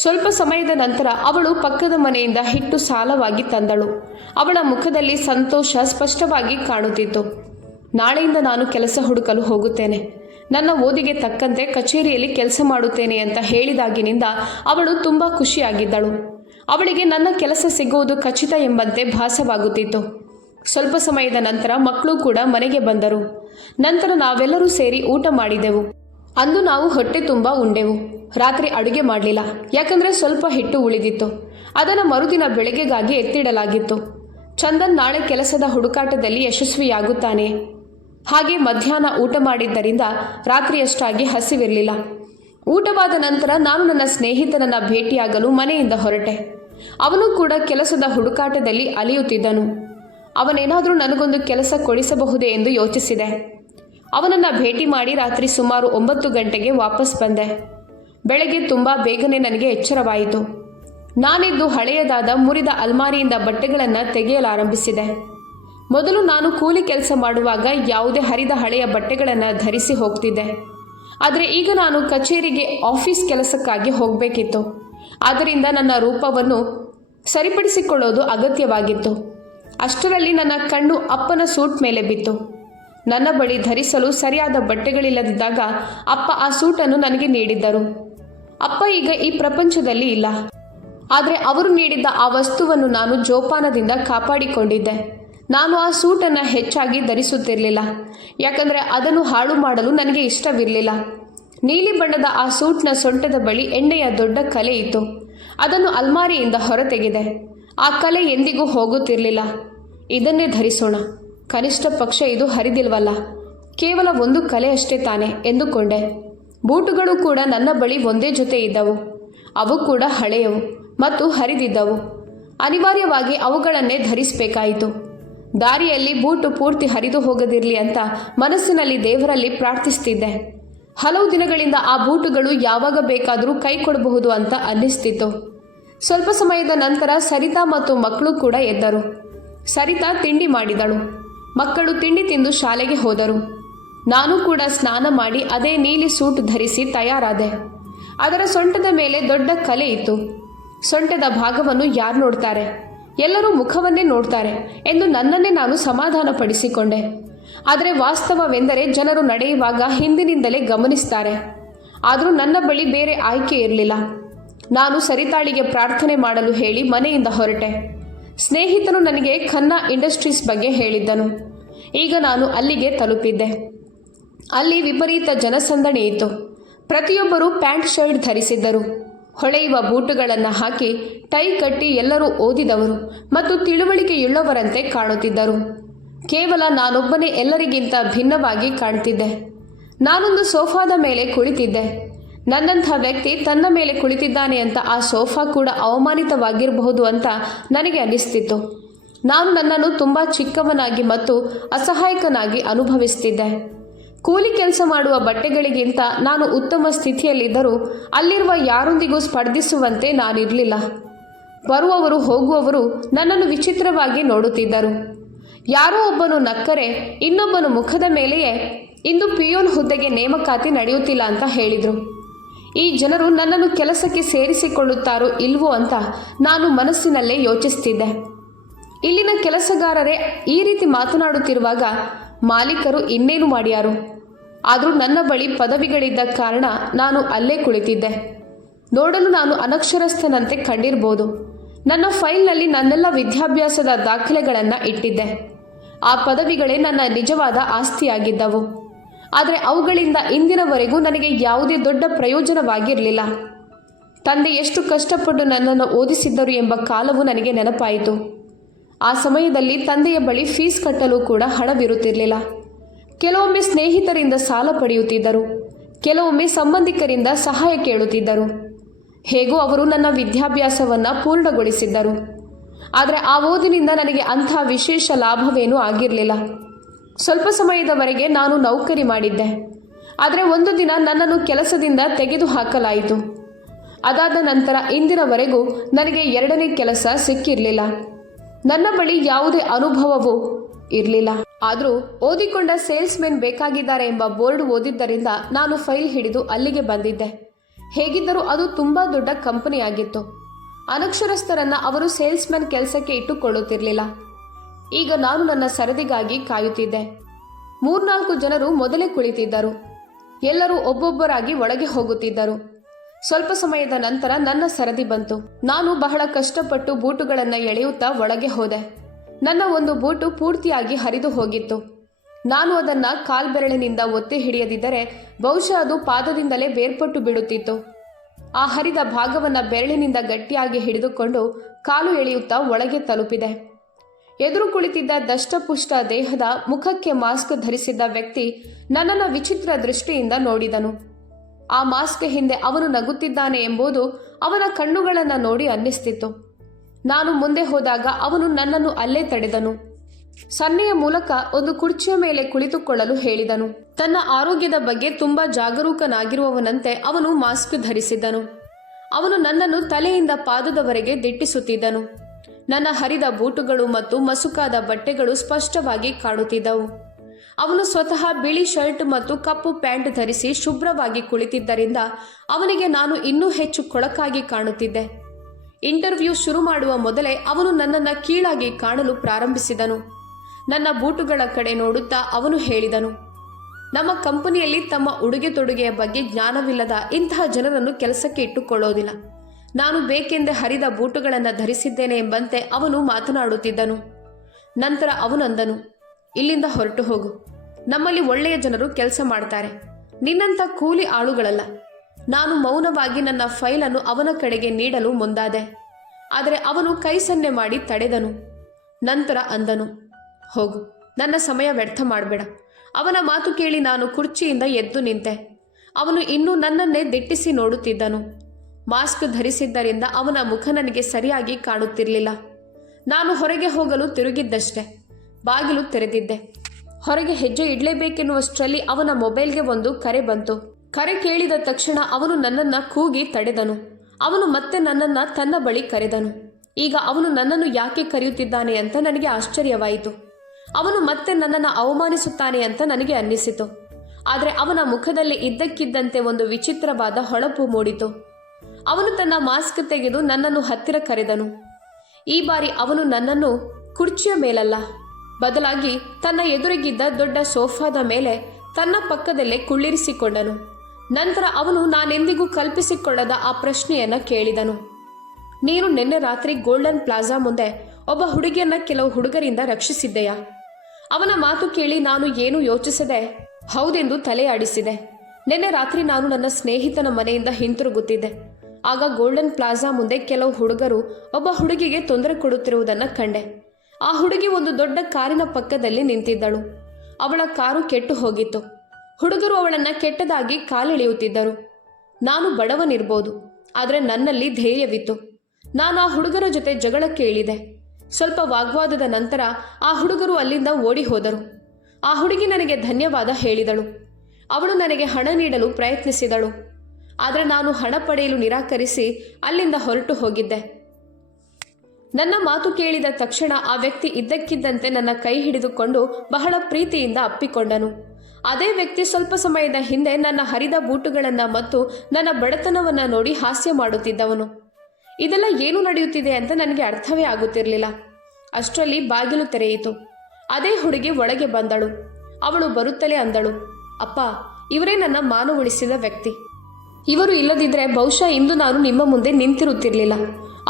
ಸ್ವಲ್ಪ ಸಮಯದ ನಂತರ ಅವಳು ಪಕ್ಕದ ಮನೆಯಿಂದ ಹಿಟ್ಟು ಸಾಲವಾಗಿ ತಂದಳು. ಅವಳ ಮುಖದಲ್ಲಿ ಸಂತೋಷ ಸ್ಪಷ್ಟವಾಗಿ ಕಾಣುತ್ತಿತ್ತು. ನಾಳೆಯಿಂದ ನಾನು ಕೆಲಸ ಹುಡುಕಲು ಹೋಗುತ್ತೇನೆ. ನನ್ನ ಓದಿಗೆ ತಕ್ಕಂತೆ ಕಚೇರಿಯಲ್ಲಿ ಕೆಲಸ ಮಾಡುತ್ತೇನೆ ಅಂತ ಹೇಳಿದಾಗಿನಿಂದ ಅವಳು ತುಂಬ ಖುಷಿಯಾಗಿದ್ದಳು. ಅವಳಿಗೆ ನನ್ನ ಕೆಲಸ ಸಿಗುವುದು ಖಚಿತ ಎಂಬಂತೆ ಭಾಸವಾಗುತ್ತಿತ್ತು. ಸ್ವಲ್ಪ ಸಮಯದ ನಂತರ ಮಕ್ಕಳು ಕೂಡ ಮನೆಗೆ ಬಂದರು. ನಂತರ ನಾವೆಲ್ಲರೂ ಸೇರಿ ಊಟ ಮಾಡಿದೆವು. ಅಂದು ನಾವು ಹೊಟ್ಟೆ ತುಂಬ ಉಂಡೆವು. ರಾತ್ರಿ ಅಡುಗೆ ಮಾಡಲಿಲ್ಲ. ಯಾಕಂದರೆ ಸ್ವಲ್ಪ ಹಿಟ್ಟು ಉಳಿದಿತ್ತು. ಅದನ್ನು ಮರುದಿನ ಬೆಳಗ್ಗೆಗಾಗಿ ಎತ್ತಿಡಲಾಗಿತ್ತು. ಚಂದನ್ ನಾಳೆ ಕೆಲಸದ ಹುಡುಕಾಟದಲ್ಲಿ ಯಶಸ್ವಿಯಾಗುತ್ತಾನೆ. ಹಾಗೆ ಮಧ್ಯಾಹ್ನ ಊಟ ಮಾಡಿದ್ದರಿಂದ ರಾತ್ರಿಯಷ್ಟಾಗಿ ಹಸಿವಿರಲಿಲ್ಲ. ಊಟವಾದ ನಂತರ ನಾನು ನನ್ನ ಸ್ನೇಹಿತನನ್ನು ಭೇಟಿಯಾಗಲು ಮನೆಯಿಂದ ಹೊರಟೆ. ಅವನು ಕೂಡ ಕೆಲಸದ ಹುಡುಕಾಟದಲ್ಲಿ ಅಲಿಯುತ್ತಿದ್ದನು. ಅವನೇನಾದರೂ ನನಗೊಂದು ಕೆಲಸ ಕೊಡಿಸಬಹುದೇ ಎಂದು ಯೋಚಿಸಿದೆ. ಅವನನ್ನು ಭೇಟಿ ಮಾಡಿ ರಾತ್ರಿ ಸುಮಾರು 9 ಗಂಟೆಗೆ ವಾಪಸ್ ಬಂದೆ. ಬೆಳಗ್ಗೆ ತುಂಬ ಬೇಗನೆ ನನಗೆ ಎಚ್ಚರವಾಯಿತು. ನಾನಿದ್ದು ಹಳೆಯದಾದ ಮುರಿದ ಅಲ್ಮಾರಿಯಿಂದ ಬಟ್ಟೆಗಳನ್ನು ತೆಗೆಯಲಾರಂಭಿಸಿದೆ. ಮೊದಲು ನಾನು ಕೂಲಿ ಕೆಲಸ ಮಾಡುವಾಗ ಯಾವುದೇ ಹರಿದ ಹಳೆಯ ಬಟ್ಟೆಗಳನ್ನು ಧರಿಸಿ ಹೋಗ್ತಿದ್ದೆ. ಆದರೆ ಈಗ ನಾನು ಕಚೇರಿಗೆ ಆಫೀಸ್ ಕೆಲಸಕ್ಕಾಗಿ ಹೋಗಬೇಕಿತ್ತು. ಆದ್ದರಿಂದ ನನ್ನ ರೂಪವನ್ನು ಸರಿಪಡಿಸಿಕೊಳ್ಳೋದು ಅಗತ್ಯವಾಗಿತ್ತು. ಅಷ್ಟರಲ್ಲಿ ನನ್ನ ಕಣ್ಣು ಅಪ್ಪನ ಸೂಟ್ ಮೇಲೆ ಬಿತ್ತು. ನನ್ನ ಬಳಿ ಧರಿಸಲು ಸರಿಯಾದ ಬಟ್ಟೆಗಳಿಲ್ಲದಿದ್ದಾಗ ಅಪ್ಪ ಆ ಸೂಟನ್ನು ನನಗೆ ನೀಡಿದ್ದರು. ಅಪ್ಪ ಈಗ ಈ ಪ್ರಪಂಚದಲ್ಲಿ ಇಲ್ಲ. ಆದರೆ ಅವರು ನೀಡಿದ್ದ ಆ ವಸ್ತುವನ್ನು ನಾನು ಜೋಪಾನದಿಂದ ಕಾಪಾಡಿಕೊಂಡಿದ್ದೆ. ನಾನು ಆ ಸೂಟನ್ನು ಹೆಚ್ಚಾಗಿ ಧರಿಸುತ್ತಿರಲಿಲ್ಲ. ಯಾಕಂದರೆ ಅದನ್ನು ಹಾಳು ಮಾಡಲು ನನಗೆ ಇಷ್ಟವಿರಲಿಲ್ಲ. ನೀಲಿ ಬಣ್ಣದ ಆ ಸೂಟ್ನ ಸೊಂಟದ ಬಳಿ ಎಣ್ಣೆಯ ದೊಡ್ಡ ಕಲೆ ಇತ್ತು. ಅದನ್ನು ಅಲ್ಮಾರಿಯಿಂದ ಹೊರತೆಗೆದೆ. ಆ ಕಲೆ ಎಂದಿಗೂ ಹೋಗುತ್ತಿರಲಿಲ್ಲ. ಇದನ್ನೇ ಧರಿಸೋಣ, ಕನಿಷ್ಠ ಪಕ್ಷ ಇದು ಹರಿದಿಲ್ವಲ್ಲ, ಕೇವಲ ಒಂದು ಕಲೆ ಅಷ್ಟೇ ತಾನೆ ಎಂದುಕೊಂಡೆ. ಬೂಟುಗಳು ಕೂಡ ನನ್ನ ಬಳಿ ಒಂದೇ ಜೊತೆ ಇದ್ದವು. ಅವು ಕೂಡ ಹಳೆಯವು ಮತ್ತು ಹರಿದಿದ್ದವು. ಅನಿವಾರ್ಯವಾಗಿ ಅವುಗಳನ್ನೇ ಧರಿಸಬೇಕಾಯಿತು. ದಾರಿಯಲ್ಲಿ ಬೂಟು ಪೂರ್ತಿ ಹರಿದು ಹೋಗದಿರಲಿ ಅಂತ ಮನಸ್ಸಿನಲ್ಲಿ ದೇವರಲ್ಲಿ ಪ್ರಾರ್ಥಿಸ್ತಿದ್ದೆ. ಹಲವು ದಿನಗಳಿಂದ ಆ ಬೂಟುಗಳು ಯಾವಾಗ ಬೇಕಾದರೂ ಕೈ ಕೊಡಬಹುದು ಅಂತ ಅನ್ನಿಸ್ತಿತ್ತು. ಸ್ವಲ್ಪ ಸಮಯದ ನಂತರ ಸರಿತಾ ಮತ್ತು ಮಕ್ಕಳು ಕೂಡ ಎದ್ದರು. ಸರಿತಾ ತಿಂಡಿ ಮಾಡಿದಳು. ಮಕ್ಕಳು ತಿಂಡಿ ತಿಂದು ಶಾಲೆಗೆ ಹೋದರು. ನಾನು ಕೂಡ ಸ್ನಾನ ಮಾಡಿ ಅದೇ ನೀಲಿ ಸೂಟ್ ಧರಿಸಿ ತಯಾರಾದೆ. ಅದರ ಸೊಂಟದ ಮೇಲೆ ದೊಡ್ಡ ಕಲೆ ಇತ್ತು. ಸೊಂಟದ ಭಾಗವನ್ನು ಯಾರು ನೋಡ್ತಾರೆ, ಎಲ್ಲರೂ ಮುಖವನ್ನೇ ನೋಡ್ತಾರೆ ಎಂದು ನನ್ನನ್ನೇ ನಾನು ಸಮಾಧಾನಪಡಿಸಿಕೊಂಡೆ. ಆದರೆ ವಾಸ್ತವವೆಂದರೆ ಜನರು ನಡೆಯುವಾಗ ಹಿಂದಿನಿಂದಲೇ ಗಮನಿಸ್ತಾರೆ. ಆದರೂ ನನ್ನ ಬಳಿ ಬೇರೆ ಆಯ್ಕೆ ಇರಲಿಲ್ಲ. ನಾನು ಸರಿತಾಳಿಗೆ ಪ್ರಾರ್ಥನೆ ಮಾಡಲು ಹೇಳಿ ಮನೆಯಿಂದ ಹೊರಟೆ. ಸ್ನೇಹಿತನು ನನಗೆ ಖನ್ನಾ ಇಂಡಸ್ಟ್ರೀಸ್ ಬಗ್ಗೆ ಹೇಳಿದ್ದನು. ಈಗ ನಾನು ಅಲ್ಲಿಗೆ ತಲುಪಿದ್ದೆ. ಅಲ್ಲಿ ವಿಪರೀತ ಜನಸಂದಣಿ ಇತ್ತು. ಪ್ರತಿಯೊಬ್ಬರೂ ಪ್ಯಾಂಟ್ ಶರ್ಟ್ ಧರಿಸಿದ್ದರು. ಹೊಳೆಯುವ ಬೂಟುಗಳನ್ನು ಹಾಕಿ ಟೈ ಕಟ್ಟಿ ಎಲ್ಲರೂ ಓದಿದವರು ಮತ್ತು ತಿಳುವಳಿಕೆಯುಳ್ಳವರಂತೆ ಕಾಣುತ್ತಿದ್ದರು. ಕೇವಲ ನಾನೊಬ್ಬನೇ ಎಲ್ಲರಿಗಿಂತ ಭಿನ್ನವಾಗಿ ಕಾಣ್ತಿದ್ದೆ. ನಾನೊಂದು ಸೋಫಾದ ಮೇಲೆ ಕುಳಿತಿದ್ದೆ. ನನ್ನಂಥ ವ್ಯಕ್ತಿ ತನ್ನ ಮೇಲೆ ಕುಳಿತಿದ್ದಾನೆ ಅಂತ ಆ ಸೋಫಾ ಕೂಡ ಅವಮಾನಿತವಾಗಿರಬಹುದು ಅಂತ ನನಗೆ ಅನ್ನಿಸ್ತಿತ್ತು. ನಾನು ನನ್ನನ್ನು ತುಂಬ ಚಿಕ್ಕವನಾಗಿ ಮತ್ತು ಅಸಹಾಯಕನಾಗಿ ಅನುಭವಿಸ್ತಿದ್ದೆ. ಕೂಲಿ ಕೆಲಸ ಮಾಡುವ ಬಟ್ಟೆಗಳಿಗಿಂತ ನಾನು ಉತ್ತಮ ಸ್ಥಿತಿಯಲ್ಲಿದ್ದರೂ ಅಲ್ಲಿರುವ ಯಾರೊಂದಿಗೂ ಸ್ಪರ್ಧಿಸುವಂತೆ ನಾನಿರಲಿಲ್ಲ. ಬರುವವರು ಹೋಗುವವರು ನನ್ನನ್ನು ವಿಚಿತ್ರವಾಗಿ ನೋಡುತ್ತಿದ್ದರು. ಯಾರೋ ಒಬ್ಬನು ನಕ್ಕರೆ ಇನ್ನೊಬ್ಬನು ಮುಖದ ಮೇಲೆಯೇ ಇಂದು ಪಿಯೋನ್ ಹುದ್ದೆಗೆ ನೇಮಕಾತಿ ನಡೆಯುತ್ತಿಲ್ಲ ಅಂತ ಹೇಳಿದರು. ಈ ಜನರು ನನ್ನನ್ನು ಕೆಲಸಕ್ಕೆ ಸೇರಿಸಿಕೊಳ್ಳುತ್ತಾರೋ ಇಲ್ವೋ ಅಂತ ನಾನು ಮನಸ್ಸಿನಲ್ಲೇ ಯೋಚಿಸ್ತಿದ್ದೆ. ಇಲ್ಲಿನ ಕೆಲಸಗಾರರೇ ಈ ರೀತಿ ಮಾತನಾಡುತ್ತಿರುವಾಗ ಮಾಲೀಕರು ಇನ್ನೇನು ಮಾಡ್ಯಾರು? ಆದರೂ ನನ್ನ ಬಳಿ ಪದವಿಗಳಿದ್ದ ಕಾರಣ ನಾನು ಅಲ್ಲೇ ಕುಳಿತಿದ್ದೆ. ನೋಡಲು ನಾನು ಅನಕ್ಷರಸ್ಥನಂತೆ ಕಂಡಿರ್ಬೋದು. ನನ್ನ ಫೈಲ್ನಲ್ಲಿ ನನ್ನೆಲ್ಲ ವಿದ್ಯಾಭ್ಯಾಸದ ದಾಖಲೆಗಳನ್ನು ಇಟ್ಟಿದ್ದೆ. ಆ ಪದವಿಗಳೇ ನನ್ನ ನಿಜವಾದ ಆಸ್ತಿಯಾಗಿದ್ದವು. ಆದರೆ ಅವುಗಳಿಂದ ಇಂದಿನವರೆಗೂ ನನಗೆ ಯಾವುದೇ ದೊಡ್ಡ ಪ್ರಯೋಜನವಾಗಿರಲಿಲ್ಲ. ತಂದೆ ಎಷ್ಟು ಕಷ್ಟಪಟ್ಟು ನನ್ನನ್ನು ಓದಿಸಿದ್ದರು ಎಂಬ ಕಾಲವು ನನಗೆ ನೆನಪಾಯಿತು. ಆ ಸಮಯದಲ್ಲಿ ತಂದೆಯ ಬಳಿ ಫೀಸ್ ಕಟ್ಟಲು ಕೂಡ ಹಣವಿರುತ್ತಿರಲಿಲ್ಲ. ಕೆಲವೊಮ್ಮೆ ಸ್ನೇಹಿತರಿಂದ ಸಾಲ ಪಡೆಯುತ್ತಿದ್ದರು, ಕೆಲವೊಮ್ಮೆ ಸಂಬಂಧಿಕರಿಂದ ಸಹಾಯ ಕೇಳುತ್ತಿದ್ದರು. ಹೇಗೋ ಅವರು ನನ್ನ ವಿದ್ಯಾಭ್ಯಾಸವನ್ನು ಪೂರ್ಣಗೊಳಿಸಿದ್ದರು. ಆದರೆ ಆ ಓದಿನಿಂದ ನನಗೆ ಅಂಥ ವಿಶೇಷ ಲಾಭವೇನೂ ಆಗಿರಲಿಲ್ಲ. ಸ್ವಲ್ಪ ಸಮಯದವರೆಗೆ ನಾನು ನೌಕರಿ ಮಾಡಿದ್ದೆ. ಆದರೆ ಒಂದು ದಿನ ನನ್ನನ್ನು ಕೆಲಸದಿಂದ ತೆಗೆದುಹಾಕಲಾಯಿತು. ಅದಾದ ನಂತರ ಇಂದಿನವರೆಗೂ ನನಗೆ ಎರಡನೇ ಕೆಲಸ ಸಿಕ್ಕಿರಲಿಲ್ಲ. ನನ್ನ ಬಳಿ ಯಾವುದೇ ಅನುಭವವೂ ಇರಲಿಲ್ಲ. ಆದರೂ ಓದಿಕೊಂಡ ಸೇಲ್ಸ್ಮೆನ್ ಬೇಕಾಗಿದ್ದಾರೆ ಎಂಬ ಬೋರ್ಡ್ ಓದಿದ್ದರಿಂದ ನಾನು ಫೈಲ್ ಹಿಡಿದು ಅಲ್ಲಿಗೆ ಬಂದಿದ್ದೆ. ಹೇಗಿದ್ದರೂ ಅದು ತುಂಬ ದೊಡ್ಡ ಕಂಪನಿಯಾಗಿತ್ತು. ಅನಕ್ಷರಸ್ಥರನ್ನ ಅವರು ಸೇಲ್ಸ್ಮೆನ್ ಕೆಲಸಕ್ಕೆ ಇಟ್ಟುಕೊಳ್ಳುತ್ತಿರಲಿಲ್ಲ. ಈಗ ನಾನು ನನ್ನ ಸರದಿಗಾಗಿ ಕಾಯುತ್ತಿದ್ದೆ. 3-4 ಜನರು ಮೊದಲೇ ಕುಳಿತಿದ್ದರು. ಎಲ್ಲರೂ ಒಬ್ಬೊಬ್ಬರಾಗಿ ಒಳಗೆ ಹೋಗುತ್ತಿದ್ದರು. ಸ್ವಲ್ಪ ಸಮಯದ ನಂತರ ನನ್ನ ಸರದಿ ಬಂತು. ನಾನು ಬಹಳ ಕಷ್ಟಪಟ್ಟು ಬೂಟುಗಳನ್ನು ಎಳೆಯುತ್ತಾ ಒಳಗೆ ಹೋದೆ. ನನ್ನ ಒಂದು ಬೂಟು ಪೂರ್ತಿಯಾಗಿ ಹರಿದು ಹೋಗಿತ್ತು. ನಾನು ಅದನ್ನು ಕಾಲ್ಬೆರಳಿನಿಂದ ಒತ್ತಿ ಹಿಡಿಯದಿದ್ದರೆ ಬಹುಶಃ ಅದು ಪಾದದಿಂದಲೇ ಬೇರ್ಪಟ್ಟು ಬಿಡುತ್ತಿತ್ತು. ಆ ಹರಿದ ಭಾಗವನ್ನು ಬೆರಳಿನಿಂದ ಗಟ್ಟಿಯಾಗಿ ಹಿಡಿದುಕೊಂಡು ಕಾಲು ಎಳೆಯುತ್ತಾ ಒಳಗೆ ತಲುಪಿದೆ. ಎದುರು ಕುಳಿತಿದ್ದ ದಷ್ಟಪುಷ್ಟ ದೇಹದ, ಮುಖಕ್ಕೆ ಮಾಸ್ಕ್ ಧರಿಸಿದ್ದ ವ್ಯಕ್ತಿ ನನ್ನನ್ನು ವಿಚಿತ್ರ ದೃಷ್ಟಿಯಿಂದ ನೋಡಿದನು. ಆ ಮಾಸ್ಕ್ ಹಿಂದೆ ಅವನು ನಗುತ್ತಿದ್ದಾನೆ ಎಂಬುದು ಅವನ ಕಣ್ಣುಗಳನ್ನು ನೋಡಿ ಅನ್ನಿಸ್ತಿತ್ತು. ನಾನು ಮುಂದೆ ಹೋದಾಗ ಅವನು ನನ್ನನ್ನು ಅಲ್ಲೇ ತಡೆದನು. ಸನ್ನೆಯ ಮೂಲಕ ಒಂದು ಕುರ್ಚಿಯ ಮೇಲೆ ಕುಳಿತುಕೊಳ್ಳಲು ಹೇಳಿದನು. ತನ್ನ ಆರೋಗ್ಯದ ಬಗ್ಗೆ ತುಂಬ ಜಾಗರೂಕನಾಗಿರುವವನಂತೆ ಅವನು ಮಾಸ್ಕ್ ಧರಿಸಿದ್ದನು. ಅವನು ನನ್ನನ್ನು ತಲೆಯಿಂದ ಪಾದದವರೆಗೆ ದಿಟ್ಟಿಸುತ್ತಿದ್ದನು. ನನ್ನ ಹರಿದ ಬೂಟುಗಳು ಮತ್ತು ಮಸುಕಾದ ಬಟ್ಟೆಗಳು ಸ್ಪಷ್ಟವಾಗಿ ಕಾಣುತ್ತಿದ್ದವು. ಅವನು ಸ್ವತಃ ಬಿಳಿ ಶರ್ಟ್ ಮತ್ತು ಕಪ್ಪು ಪ್ಯಾಂಟ್ ಧರಿಸಿ ಶುಭ್ರವಾಗಿ ಕುಳಿತಿದ್ದರಿಂದ ಅವನಿಗೆ ನಾನು ಇನ್ನೂ ಹೆಚ್ಚು ಕೊಳಕಾಗಿ ಕಾಣುತ್ತಿದ್ದೆ. ಇಂಟರ್ವ್ಯೂ ಶುರು ಮಾಡುವ ಮೊದಲೇ ಅವನು ನನ್ನನ್ನು ಕೀಳಾಗಿ ಕಾಣಲು ಪ್ರಾರಂಭಿಸಿದನು. ನನ್ನ ಬೂಟುಗಳ ಕಡೆ ನೋಡುತ್ತಾ ಅವನು ಹೇಳಿದನು, ನಮ್ಮ ಕಂಪನಿಯಲ್ಲಿ ತಮ್ಮ ಉಡುಗೆ ತೊಡುಗೆಯ ಬಗ್ಗೆ ಜ್ಞಾನವಿಲ್ಲದ ಇಂತಹ ಜನರನ್ನು ಕೆಲಸಕ್ಕೆ ಇಟ್ಟುಕೊಳ್ಳೋದಿಲ್ಲ. ನಾನು ಬೇಕೆಂದೇ ಹರಿದ ಬೂಟುಗಳನ್ನು ಧರಿಸಿದ್ದೇನೆ ಎಂಬಂತೆ ಅವನು ಮಾತನಾಡುತ್ತಿದ್ದನು. ನಂತರ ಅವನಂದನು, ಇಲ್ಲಿಂದ ಹೊರಟು ಹೋಗು. ನಮ್ಮಲ್ಲಿ ಒಳ್ಳೆಯ ಜನರು ಕೆಲಸ ಮಾಡ್ತಾರೆ, ನಿನ್ನಂಥ ಕೂಲಿ ಆಳುಗಳಲ್ಲ. ನಾನು ಮೌನವಾಗಿ ನನ್ನ ಫೈಲನ್ನು ಅವನ ಕಡೆಗೆ ನೀಡಲು ಮುಂದಾದೆ. ಆದರೆ ಅವನು ಕೈ ಸನ್ನೆ ಮಾಡಿ ತಡೆದನು. ನಂತರ ಅಂದನು, ಹೋಗು, ನನ್ನ ಸಮಯ ವ್ಯರ್ಥ ಮಾಡಬೇಡ. ಅವನ ಮಾತು ಕೇಳಿ ನಾನು ಕುರ್ಚಿಯಿಂದ ಎದ್ದು ನಿಂತೆ. ಅವನು ಇನ್ನೂ ನನ್ನನ್ನೇ ದಿಟ್ಟಿಸಿ ನೋಡುತ್ತಿದ್ದನು. ಮಾಸ್ಕ್ ಧರಿಸಿದ್ದರಿಂದ ಅವನ ಮುಖ ನನಗೆ ಸರಿಯಾಗಿ ಕಾಣುತ್ತಿರಲಿಲ್ಲ. ನಾನು ಹೊರಗೆ ಹೋಗಲು ತಿರುಗಿದ್ದಷ್ಟೆ. ಬಾಗಿಲು ತೆರೆದಿದ್ದೆ. ಹೊರಗೆ ಹೆಜ್ಜೆ ಇಡಲೇಬೇಕೆನ್ನುವಷ್ಟರಲ್ಲಿ ಅವನ ಮೊಬೈಲ್ಗೆ ಒಂದು ಕರೆ ಬಂತು. ಕರೆ ಕೇಳಿದ ತಕ್ಷಣ ಅವನು ನನ್ನನ್ನು ಕೂಗಿ ತಡೆದನು. ಅವನು ಮತ್ತೆ ನನ್ನನ್ನು ತನ್ನ ಬಳಿ ಕರೆದನು. ಈಗ ಅವನು ನನ್ನನ್ನು ಯಾಕೆ ಕರೆಯುತ್ತಿದ್ದಾನೆ ಅಂತ ನನಗೆ ಆಶ್ಚರ್ಯವಾಯಿತು. ಅವನು ಮತ್ತೆ ನನ್ನನ್ನು ಅವಮಾನಿಸುತ್ತಾನೆ ಅಂತ ನನಗೆ ಅನ್ನಿಸಿತು. ಆದರೆ ಅವನ ಮುಖದಲ್ಲಿ ಇದ್ದಕ್ಕಿದ್ದಂತೆ ಒಂದು ವಿಚಿತ್ರವಾದ ಹೊಳಪು ಮೂಡಿತು. ಅವನು ತನ್ನ ಮಾಸ್ಕ್ ತೆಗೆದು ನನ್ನನ್ನು ಹತ್ತಿರ ಕರೆದನು. ಈ ಬಾರಿ ಅವನು ನನ್ನನ್ನು ಕುರ್ಚಿಯ ಮೇಲಲ್ಲ, ಬದಲಾಗಿ ತನ್ನ ಎದುರಿಗಿದ್ದ ದೊಡ್ಡ ಸೋಫಾದ ಮೇಲೆ ತನ್ನ ಪಕ್ಕದಲ್ಲೇ ಕುಳ್ಳಿರಿಸಿಕೊಂಡನು. ನಂತರ ಅವನು ನಾನೆಂದಿಗೂ ಕಲ್ಪಿಸಿಕೊಳ್ಳದ ಆ ಪ್ರಶ್ನೆಯನ್ನು ಕೇಳಿದನು. ನೀನು ನಿನ್ನೆ ರಾತ್ರಿ ಗೋಲ್ಡನ್ ಪ್ಲಾಜಾ ಮುಂದೆ ಒಬ್ಬ ಹುಡುಗಿಯನ್ನ ಕೆಲವು ಹುಡುಗರಿಂದ ರಕ್ಷಿಸಿದ್ದೆಯಾ? ಅವನ ಮಾತು ಕೇಳಿ ನಾನು ಏನೂ ಯೋಚಿಸದೆ ಹೌದೆಂದು ತಲೆ ಆಡಿಸಿದೆ. ನಿನ್ನೆ ರಾತ್ರಿ ನಾನು ನನ್ನ ಸ್ನೇಹಿತನ ಮನೆಯಿಂದ ಹಿಂತಿರುಗುತ್ತಿದ್ದೆ. ಆಗ ಗೋಲ್ಡನ್ ಪ್ಲಾಜಾ ಮುಂದೆ ಕೆಲವು ಹುಡುಗರು ಒಬ್ಬ ಹುಡುಗಿಗೆ ತೊಂದರೆ ಕೊಡುತ್ತಿರುವುದನ್ನು ಕಂಡೆ. ಆ ಹುಡುಗಿ ಒಂದು ದೊಡ್ಡ ಕಾರಿನ ಪಕ್ಕದಲ್ಲಿ ನಿಂತಿದ್ದಳು. ಅವಳ ಕಾರು ಕೆಟ್ಟು ಹೋಗಿತ್ತು. ಹುಡುಗರು ಅವಳನ್ನು ಕೆಟ್ಟದಾಗಿ ಕಾಲೆಳೆಯುತ್ತಿದ್ದರು. ನಾನು ಬಡವನಿರ್ಬೋದು, ಆದರೆ ನನ್ನಲ್ಲಿ ಧೈರ್ಯವಿತ್ತು. ನಾನು ಆ ಹುಡುಗರ ಜೊತೆ ಜಗಳಕ್ಕೆ ಇಳಿದೆ. ಸ್ವಲ್ಪ ವಾಗ್ವಾದದ ನಂತರ ಆ ಹುಡುಗರು ಅಲ್ಲಿಂದ ಓಡಿ ಹೋದರು. ಆ ಹುಡುಗಿ ನನಗೆ ಧನ್ಯವಾದ ಹೇಳಿದಳು. ಅವಳು ನನಗೆ ಹಣ ನೀಡಲು ಪ್ರಯತ್ನಿಸಿದಳು, ಆದರೆ ನಾನು ಹಣ ಪಡೆಯಲು ನಿರಾಕರಿಸಿ ಅಲ್ಲಿಂದ ಹೊರಟು ಹೋಗಿದ್ದೆ. ನನ್ನ ಮಾತು ಕೇಳಿದ ತಕ್ಷಣ ಆ ವ್ಯಕ್ತಿ ಇದ್ದಕ್ಕಿದ್ದಂತೆ ನನ್ನ ಕೈ ಹಿಡಿದುಕೊಂಡು ಬಹಳ ಪ್ರೀತಿಯಿಂದ ಅಪ್ಪಿಕೊಂಡನು. ಅದೇ ವ್ಯಕ್ತಿ ಸ್ವಲ್ಪ ಸಮಯದ ಹಿಂದೆ ನನ್ನ ಹರಿದ ಬೂಟುಗಳನ್ನು ಮತ್ತು ನನ್ನ ಬಡತನವನ್ನು ನೋಡಿ ಹಾಸ್ಯ ಮಾಡುತ್ತಿದ್ದವನು. ಇದೆಲ್ಲ ಏನು ನಡೆಯುತ್ತಿದೆ ಅಂತ ನನಗೆ ಅರ್ಥವೇ ಆಗುತ್ತಿರಲಿಲ್ಲ. ಅಷ್ಟರಲ್ಲಿ ಬಾಗಿಲು ತೆರೆಯಿತು. ಅದೇ ಹುಡುಗಿ ಒಳಗೆ ಬಂದಳು. ಅವಳು ಬರುತ್ತಲೇ ಅಂದಳು, ಅಪ್ಪ, ಇವರೇ ನನ್ನ ಮಾನ ಉಳಿಸಿದ ವ್ಯಕ್ತಿ. ಇವರು ಇಲ್ಲದಿದ್ದರೆ ಬಹುಶಃ ಇಂದು ನಾನು ನಿಮ್ಮ ಮುಂದೆ ನಿಂತಿರುತ್ತಿರಲಿಲ್ಲ.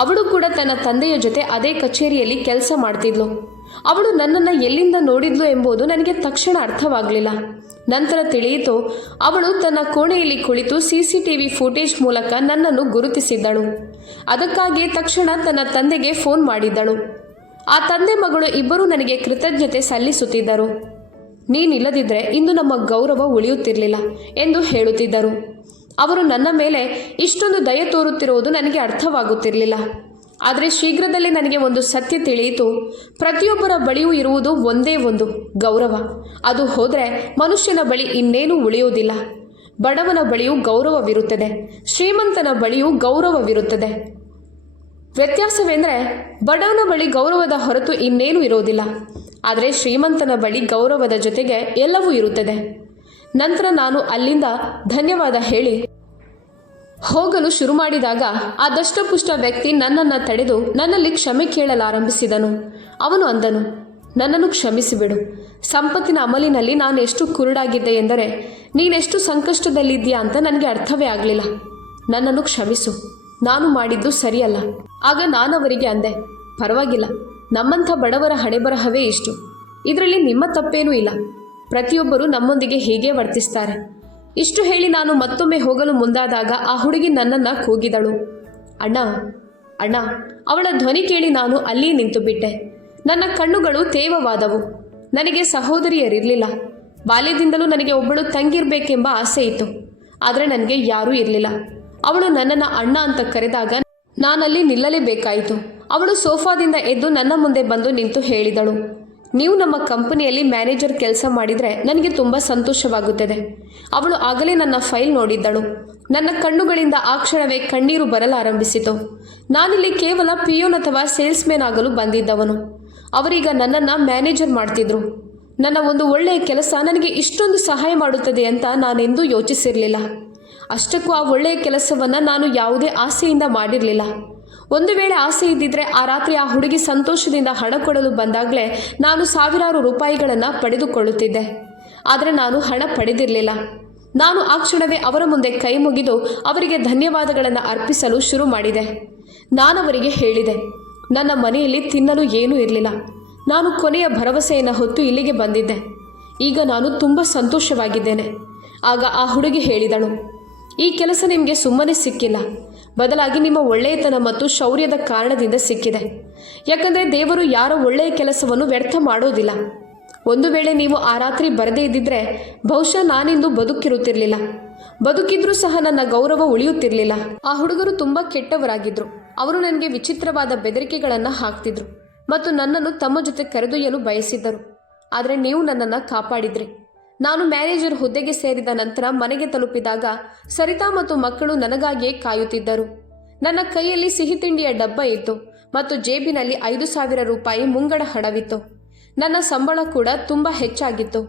ಅವಳು ಕೂಡ ತನ್ನ ತಂದೆಯ ಜೊತೆ ಅದೇ ಕಚೇರಿಯಲ್ಲಿ ಕೆಲಸ ಮಾಡ್ತಿದ್ಲು. ಅವಳು ನನ್ನನ್ನು ಎಲ್ಲಿಂದ ನೋಡಿದ್ಲು ಎಂಬುದು ನನಗೆ ತಕ್ಷಣ ಅರ್ಥವಾಗಲಿಲ್ಲ. ನಂತರ ತಿಳಿಯಿತು, ಅವಳು ತನ್ನ ಕೋಣೆಯಲ್ಲಿ ಕುಳಿತು CCTV ಫುಟೇಜ್ ಮೂಲಕ ನನ್ನನ್ನು ಗುರುತಿಸಿದ್ದಳು. ಅದಕ್ಕಾಗಿ ತಕ್ಷಣ ತನ್ನ ತಂದೆಗೆ ಫೋನ್ ಮಾಡಿದ್ದಳು. ಆ ತಂದೆ ಮಗಳು ಇಬ್ಬರೂ ನನಗೆ ಕೃತಜ್ಞತೆ ಸಲ್ಲಿಸುತ್ತಿದ್ದರು. ನೀನಿಲ್ಲದಿದ್ದರೆ ಇಂದು ನಮ್ಮ ಗೌರವ ಉಳಿಯುತ್ತಿರಲಿಲ್ಲ ಎಂದು ಹೇಳುತ್ತಿದ್ದರು. ಅವರು ನನ್ನ ಮೇಲೆ ಇಷ್ಟೊಂದು ದಯೆ ತೋರುತ್ತಿರುವುದು ನನಗೆ ಅರ್ಥವಾಗುತ್ತಿರಲಿಲ್ಲ. ಆದರೆ ಶೀಘ್ರದಲ್ಲೇ ನನಗೆ ಒಂದು ಸತ್ಯ ತಿಳಿಯಿತು. ಪ್ರತಿಯೊಬ್ಬರ ಬಳಿಯೂ ಇರುವುದು ಒಂದೇ ಒಂದು ಗೌರವ. ಅದು ಹೋದರೆ ಮನುಷ್ಯನ ಬಳಿ ಇನ್ನೇನೂ ಉಳಿಯುವುದಿಲ್ಲ. ಬಡವನ ಬಳಿಯೂ ಗೌರವವಿರುತ್ತದೆ, ಶ್ರೀಮಂತನ ಬಳಿಯೂ ಗೌರವವಿರುತ್ತದೆ. ವ್ಯತ್ಯಾಸವೆಂದರೆ ಬಡವನ ಬಳಿ ಗೌರವದ ಹೊರತು ಇನ್ನೇನೂ ಇರೋದಿಲ್ಲ, ಆದರೆ ಶ್ರೀಮಂತನ ಬಳಿ ಗೌರವದ ಜೊತೆಗೆ ಎಲ್ಲವೂ ಇರುತ್ತದೆ. ನಂತರ ನಾನು ಅಲ್ಲಿಂದ ಧನ್ಯವಾದ ಹೇಳಿ ಹೋಗಲು ಶುರು ಮಾಡಿದಾಗ ಆ ದಷ್ಟಪುಷ್ಟ ವ್ಯಕ್ತಿ ನನ್ನನ್ನು ತಡೆದು ನನ್ನಲ್ಲಿ ಕ್ಷಮೆ ಕೇಳಲಾರಂಭಿಸಿದನು. ಅವನು ಅಂದನು, ನನ್ನನ್ನು ಕ್ಷಮಿಸಿಬಿಡು. ಸಂಪತ್ತಿನ ಅಮಲಿನಲ್ಲಿ ನಾನು ಎಷ್ಟು ಕುರುಡಾಗಿದ್ದೆ ಎಂದರೆ ನೀನೆಷ್ಟು ಸಂಕಷ್ಟದಲ್ಲಿದ್ದೀಯಾ ಅಂತ ನನಗೆ ಅರ್ಥವೇ ಆಗಲಿಲ್ಲ. ನನ್ನನ್ನು ಕ್ಷಮಿಸು, ನಾನು ಮಾಡಿದ್ದು ಸರಿಯಲ್ಲ. ಆಗ ನಾನವರಿಗೆ ಅಂದೆ, ಪರವಾಗಿಲ್ಲ, ನಮ್ಮಂಥ ಬಡವರ ಹಣೆಬರಹವೇ ಇಷ್ಟು. ಇದರಲ್ಲಿ ನಿಮ್ಮ ತಪ್ಪೇನೂ ಇಲ್ಲ. ಪ್ರತಿಯೊಬ್ಬರೂ ನಮ್ಮೊಂದಿಗೆ ಹೀಗೆ ವರ್ತಿಸ್ತಾರೆ. ಇಷ್ಟು ಹೇಳಿ ನಾನು ಮತ್ತೊಮ್ಮೆ ಹೋಗಲು ಮುಂದಾದಾಗ ಆ ಹುಡುಗಿ ನನ್ನನ್ನು ಕೂಗಿದಳು, ಅಣ್ಣ ಅಣ್ಣ. ಅವಳ ಧ್ವನಿ ಕೇಳಿ ನಾನು ಅಲ್ಲಿ ನಿಂತು ಬಿಟ್ಟೆ. ನನ್ನ ಕಣ್ಣುಗಳು ತೇವವಾದವು. ನನಗೆ ಸಹೋದರಿಯರಿರಲಿಲ್ಲ. ಬಾಲ್ಯದಿಂದಲೂ ನನಗೆ ಒಬ್ಬಳು ತಂಗಿರಬೇಕೆಂಬ ಆಸೆ ಇತ್ತು, ಆದರೆ ನನಗೆ ಯಾರೂ ಇರಲಿಲ್ಲ. ಅವಳು ನನ್ನನ್ನು ಅಣ್ಣ ಅಂತ ಕರೆದಾಗ ನಾನಲ್ಲಿ ನಿಲ್ಲಲೇಬೇಕಾಯಿತು. ಅವಳು ಸೋಫಾದಿಂದ ಎದ್ದು ನನ್ನ ಮುಂದೆ ಬಂದು ನಿಂತು ಹೇಳಿದಳು, ನೀವು ನಮ್ಮ ಕಂಪನಿಯಲ್ಲಿ ಮ್ಯಾನೇಜರ್ ಕೆಲಸ ಮಾಡಿದರೆ ನನಗೆ ತುಂಬ ಸಂತೋಷವಾಗುತ್ತದೆ. ಅವಳು ಆಗಲೇ ನನ್ನ ಫೈಲ್ ನೋಡಿದ್ದಳು. ನನ್ನ ಕಣ್ಣುಗಳಿಂದ ಆ ಕ್ಷಣವೇ ಕಣ್ಣೀರು ಬರಲಾರಂಭಿಸಿತು. ನಾನಿಲ್ಲಿ ಕೇವಲ ಪಿಯೋನ್ ಅಥವಾ ಸೇಲ್ಸ್ಮ್ಯಾನ್ ಆಗಲು ಬಂದಿದ್ದವನು. ಅವರೀಗ ನನ್ನನ್ನು ಮ್ಯಾನೇಜರ್ ಮಾಡ್ತಿದ್ರು. ನನ್ನ ಒಂದು ಒಳ್ಳೆಯ ಕೆಲಸ ನನಗೆ ಇಷ್ಟೊಂದು ಸಹಾಯ ಮಾಡುತ್ತದೆ ಅಂತ ನಾನೆಂದೂ ಯೋಚಿಸಿರಲಿಲ್ಲ. ಅಷ್ಟಕ್ಕೂ ಆ ಒಳ್ಳೆಯ ಕೆಲಸವನ್ನು ನಾನು ಯಾವುದೇ ಆಸೆಯಿಂದ ಮಾಡಿರಲಿಲ್ಲ. ಒಂದು ವೇಳೆ ಆಸೆ ಇದ್ದಿದ್ರೆ ಆ ರಾತ್ರಿ ಆ ಹುಡುಗಿ ಸಂತೋಷದಿಂದ ಹಣ ಕೊಡಲು ಬಂದಾಗಲೇ ನಾನು ಸಾವಿರಾರು ರೂಪಾಯಿಗಳನ್ನು ಪಡೆದುಕೊಳ್ಳುತ್ತಿದ್ದೆ. ಆದರೆ ನಾನು ಹಣ ಪಡೆದಿರಲಿಲ್ಲ. ನಾನು ಆ ಕ್ಷಣವೇ ಅವರ ಮುಂದೆ ಕೈ ಮುಗಿದು ಅವರಿಗೆ ಧನ್ಯವಾದಗಳನ್ನು ಅರ್ಪಿಸಲು ಶುರು ಮಾಡಿದೆ. ನಾನವರಿಗೆ ಹೇಳಿದೆ, ನನ್ನ ಮನೆಯಲ್ಲಿ ತಿನ್ನಲು ಏನೂ ಇರಲಿಲ್ಲ. ನಾನು ಕೊನೆಯ ಭರವಸೆಯನ್ನು ಹೊತ್ತು ಇಲ್ಲಿಗೆ ಬಂದಿದ್ದೆ. ಈಗ ನಾನು ತುಂಬ ಸಂತೋಷವಾಗಿದ್ದೇನೆ. ಆಗ ಆ ಹುಡುಗಿ ಹೇಳಿದಳು, ಈ ಕೆಲಸ ನಿಮಗೆ ಸುಮ್ಮನೆ ಸಿಕ್ಕಿಲ್ಲ, ಬದಲಾಗಿ ನಿಮ್ಮ ಒಳ್ಳೆಯತನ ಮತ್ತು ಶೌರ್ಯದ ಕಾರಣದಿಂದ ಸಿಕ್ಕಿದೆ. ಯಾಕಂದರೆ ದೇವರು ಯಾರ ಒಳ್ಳೆಯ ಕೆಲಸವನ್ನು ವ್ಯರ್ಥ ಮಾಡೋದಿಲ್ಲ. ಒಂದು ವೇಳೆ ನೀವು ಆ ರಾತ್ರಿ ಬರದೇ ಇದ್ದಿದ್ರೆ ಬಹುಶಃ ನಾನಿಂದು ಬದುಕಿರುತ್ತಿರಲಿಲ್ಲ. ಬದುಕಿದ್ರೂ ಸಹ ನನ್ನ ಗೌರವ ಉಳಿಯುತ್ತಿರಲಿಲ್ಲ. ಆ ಹುಡುಗರು ತುಂಬ ಕೆಟ್ಟವರಾಗಿದ್ದರು. ಅವರು ನನಗೆ ವಿಚಿತ್ರವಾದ ಬೆದರಿಕೆಗಳನ್ನು ಹಾಕ್ತಿದ್ರು ಮತ್ತು ನನ್ನನ್ನು ತಮ್ಮ ಜೊತೆ ಕರೆದೊಯ್ಯಲು ಬಯಸಿದ್ದರು. ಆದರೆ ನೀವು ನನ್ನನ್ನು ಕಾಪಾಡಿದ್ರಿ. ನಾನು ಮ್ಯಾನೇಜರ್ ಹುದ್ದೆಗೆ ಸೇರಿದ ನಂತರ ಮನೆಗೆ ತಲುಪಿದಾಗ ಸರಿತಾ ಮತ್ತು ಮಕ್ಕಳು ನನಗಾಗಿಯೇ ಕಾಯುತ್ತಿದ್ದರು. ನನ್ನ ಕೈಯಲ್ಲಿ ಸಿಹಿ ತಿಂಡಿಯ ಡಬ್ಬ ಇತ್ತು ಮತ್ತು ಜೇಬಿನಲ್ಲಿ 5,000 ರೂಪಾಯಿ ಮುಂಗಡ ಹಣವಿತ್ತು. ನನ್ನ ಸಂಬಳ ಕೂಡ ತುಂಬ ಹೆಚ್ಚಾಗಿತ್ತು.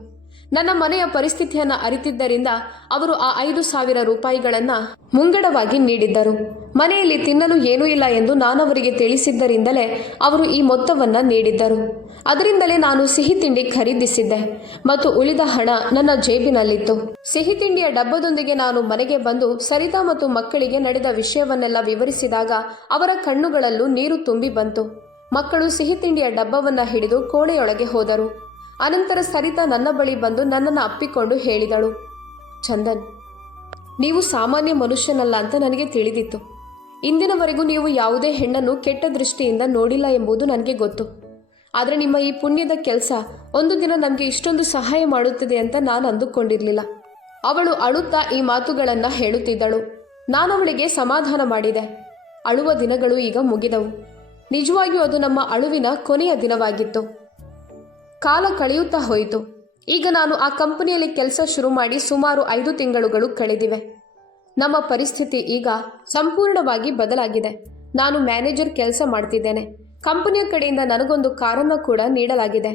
ನನ್ನ ಮನೆಯ ಪರಿಸ್ಥಿತಿಯನ್ನು ಅರಿತಿದ್ದರಿಂದ ಅವರು ಆ 5,000 ರೂಪಾಯಿಗಳನ್ನು ಮುಂಗಡವಾಗಿ ನೀಡಿದ್ದರು. ಮನೆಯಲ್ಲಿ ತಿನ್ನಲು ಏನೂ ಇಲ್ಲ ಎಂದು ನಾನವರಿಗೆ ತಿಳಿಸಿದ್ದರಿಂದಲೇ ಅವರು ಈ ಮೊತ್ತವನ್ನು ನೀಡಿದ್ದರು. ಅದರಿಂದಲೇ ನಾನು ಸಿಹಿ ತಿಂಡಿ ಖರೀದಿಸಿದ್ದೆ ಮತ್ತು ಉಳಿದ ಹಣ ನನ್ನ ಜೇಬಿನಲ್ಲಿತ್ತು. ಸಿಹಿ ತಿಂಡಿಯ ಡಬ್ಬದೊಂದಿಗೆ ನಾನು ಮನೆಗೆ ಬಂದು ಸರಿತಾ ಮತ್ತು ಮಕ್ಕಳಿಗೆ ನಡೆದ ವಿಷಯವನ್ನೆಲ್ಲ ವಿವರಿಸಿದಾಗ ಅವರ ಕಣ್ಣುಗಳಲ್ಲೂ ನೀರು ತುಂಬಿ ಬಂತು. ಮಕ್ಕಳು ಸಿಹಿ ತಿಂಡಿಯ ಡಬ್ಬವನ್ನು ಹಿಡಿದು ಕೋಣೆಯೊಳಗೆ ಹೋದರು. ಅನಂತರ ಸರಿತಾ ನನ್ನ ಬಳಿ ಬಂದು ನನ್ನನ್ನು ಅಪ್ಪಿಕೊಂಡು ಹೇಳಿದಳು, ಚಂದನ್, ನೀವು ಸಾಮಾನ್ಯ ಮನುಷ್ಯನಲ್ಲ ಅಂತ ನನಗೆ ತಿಳಿದಿತ್ತು. ಇಂದಿನವರೆಗೂ ನೀವು ಯಾವುದೇ ಹೆಣ್ಣನ್ನು ಕೆಟ್ಟ ದೃಷ್ಟಿಯಿಂದ ನೋಡಿಲ್ಲ ಎಂಬುದು ನನಗೆ ಗೊತ್ತು. ಆದರೆ ನಿಮ್ಮ ಈ ಪುಣ್ಯದ ಕೆಲಸ ಒಂದು ದಿನ ನಮಗೆ ಇಷ್ಟೊಂದು ಸಹಾಯ ಮಾಡುತ್ತದೆ ಅಂತ ನಾನು ಅಂದುಕೊಂಡಿರಲಿಲ್ಲ. ಅವಳು ಅಳುತ್ತಾ ಈ ಮಾತುಗಳನ್ನು ಹೇಳುತ್ತಿದ್ದಳು. ನಾನವಳಿಗೆ ಸಮಾಧಾನ ಮಾಡಿದೆ. ಅಳುವ ದಿನಗಳು ಈಗ ಮುಗಿದವು. ನಿಜವಾಗಿಯೂ ಅದು ನಮ್ಮ ಅಳುವಿನ ಕೊನೆಯ ದಿನವಾಗಿತ್ತು. ಕಾಲ ಕಳೆಯುತ್ತಾ ಹೋಯಿತು. ಈಗ ನಾನು ಆ ಕಂಪನಿಯಲ್ಲಿ ಕೆಲಸ ಶುರು ಮಾಡಿ ಸುಮಾರು 5 ತಿಂಗಳುಗಳು ಕಳೆದಿವೆ. ನಮ್ಮ ಪರಿಸ್ಥಿತಿ ಈಗ ಸಂಪೂರ್ಣವಾಗಿ ಬದಲಾಗಿದೆ. ನಾನು ಮ್ಯಾನೇಜರ್ ಕೆಲಸ ಮಾಡ್ತಿದ್ದೇನೆ. ಕಂಪನಿಯ ಕಡೆಯಿಂದ ನನಗೊಂದು ಕಾರನ್ನು ಕೂಡ ನೀಡಲಾಗಿದೆ.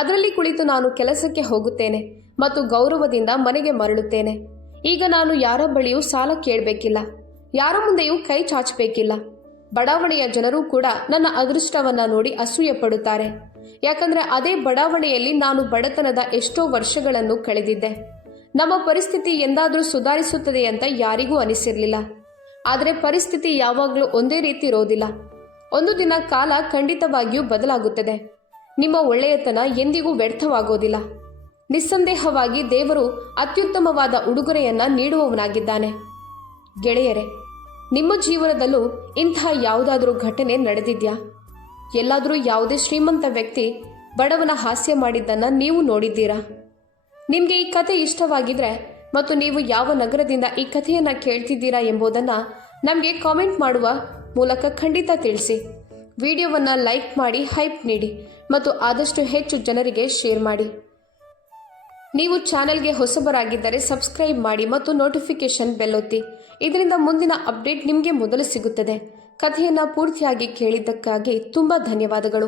ಅದರಲ್ಲಿ ಕುಳಿತು ನಾನು ಕೆಲಸಕ್ಕೆ ಹೋಗುತ್ತೇನೆ ಮತ್ತು ಗೌರವದಿಂದ ಮನೆಗೆ ಮರಳುತ್ತೇನೆ. ಈಗ ನಾನು ಯಾರ ಬಳಿಯೂ ಸಾಲ ಕೇಳಬೇಕಿಲ್ಲ, ಯಾರ ಮುಂದೆಯೂ ಕೈ ಚಾಚಬೇಕಿಲ್ಲ. ಬಡಾವಣೆಯ ಜನರು ಕೂಡ ನನ್ನ ಅದೃಷ್ಟವನ್ನು ನೋಡಿ ಅಸೂಯೆ ಪಡುತ್ತಾರೆ. ಯಾಕಂದರೆ ಅದೇ ಬಡಾವಣೆಯಲ್ಲಿ ನಾನು ಬಡತನದ ಎಷ್ಟೋ ವರ್ಷಗಳನ್ನು ಕಳೆದಿದ್ದೆ. ನಮ್ಮ ಪರಿಸ್ಥಿತಿ ಎಂದಾದರೂ ಸುಧಾರಿಸುತ್ತದೆ ಅಂತ ಯಾರಿಗೂ ಅನಿಸಿರಲಿಲ್ಲ. ಆದರೆ ಪರಿಸ್ಥಿತಿ ಯಾವಾಗಲೂ ಒಂದೇ ರೀತಿ ಇರೋದಿಲ್ಲ. ಒಂದು ದಿನ ಕಾಲ ಖಂಡಿತವಾಗಿಯೂ ಬದಲಾಗುತ್ತದೆ. ನಿಮ್ಮ ಒಳ್ಳೆಯತನ ಎಂದಿಗೂ ವ್ಯರ್ಥವಾಗೋದಿಲ್ಲ. ನಿಸ್ಸಂದೇಹವಾಗಿ ದೇವರು ಅತ್ಯುತ್ತಮವಾದ ಉಡುಗೊರೆಯನ್ನು ನೀಡುವವನಾಗಿದ್ದಾನೆ. ಗೆಳೆಯರೇ, ನಿಮ್ಮ ಜೀವನದಲ್ಲೂ ಇಂತಹ ಯಾವುದಾದ್ರೂ ಘಟನೆ ನಡೆದಿದೆಯಾ? ಎಲ್ಲಾದರೂ ಯಾವುದೇ ಶ್ರೀಮಂತ ವ್ಯಕ್ತಿ ಬಡವನ ಹಾಸ್ಯ ಮಾಡಿದ್ದನ್ನು ನೀವು ನೋಡಿದ್ದೀರಾ? ನಿಮಗೆ ಈ ಕಥೆ ಇಷ್ಟವಾಗಿದ್ರೆ ಮತ್ತು ನೀವು ಯಾವ ನಗರದಿಂದ ಈ ಕಥೆಯನ್ನು ಕೇಳ್ತಿದ್ದೀರಾ ಎಂಬುದನ್ನು ನಮಗೆ ಕಾಮೆಂಟ್ ಮಾಡುವ ಮೂಲಕ ಖಂಡಿತ ತಿಳಿಸಿ. ವಿಡಿಯೋವನ್ನು ಲೈಕ್ ಮಾಡಿ, ಹೈಪ್ ನೀಡಿ ಮತ್ತು ಆದಷ್ಟು ಹೆಚ್ಚು ಜನರಿಗೆ ಶೇರ್ ಮಾಡಿ. ನೀವು ಚಾನೆಲ್ಗೆ ಹೊಸಬರಾಗಿದ್ದರೆ ಸಬ್ಸ್ಕ್ರೈಬ್ ಮಾಡಿ ಮತ್ತು ನೋಟಿಫಿಕೇಷನ್ ಬೆಲ್ ಒತ್ತಿ. ಇದರಿಂದ ಮುಂದಿನ ಅಪ್ಡೇಟ್ ನಿಮಗೆ ಮೊದಲು ಸಿಗುತ್ತದೆ. ಕಥೆಯನ್ನು ಪೂರ್ತಿಯಾಗಿ ಕೇಳಿದ್ದಕ್ಕಾಗಿ ತುಂಬ ಧನ್ಯವಾದಗಳು.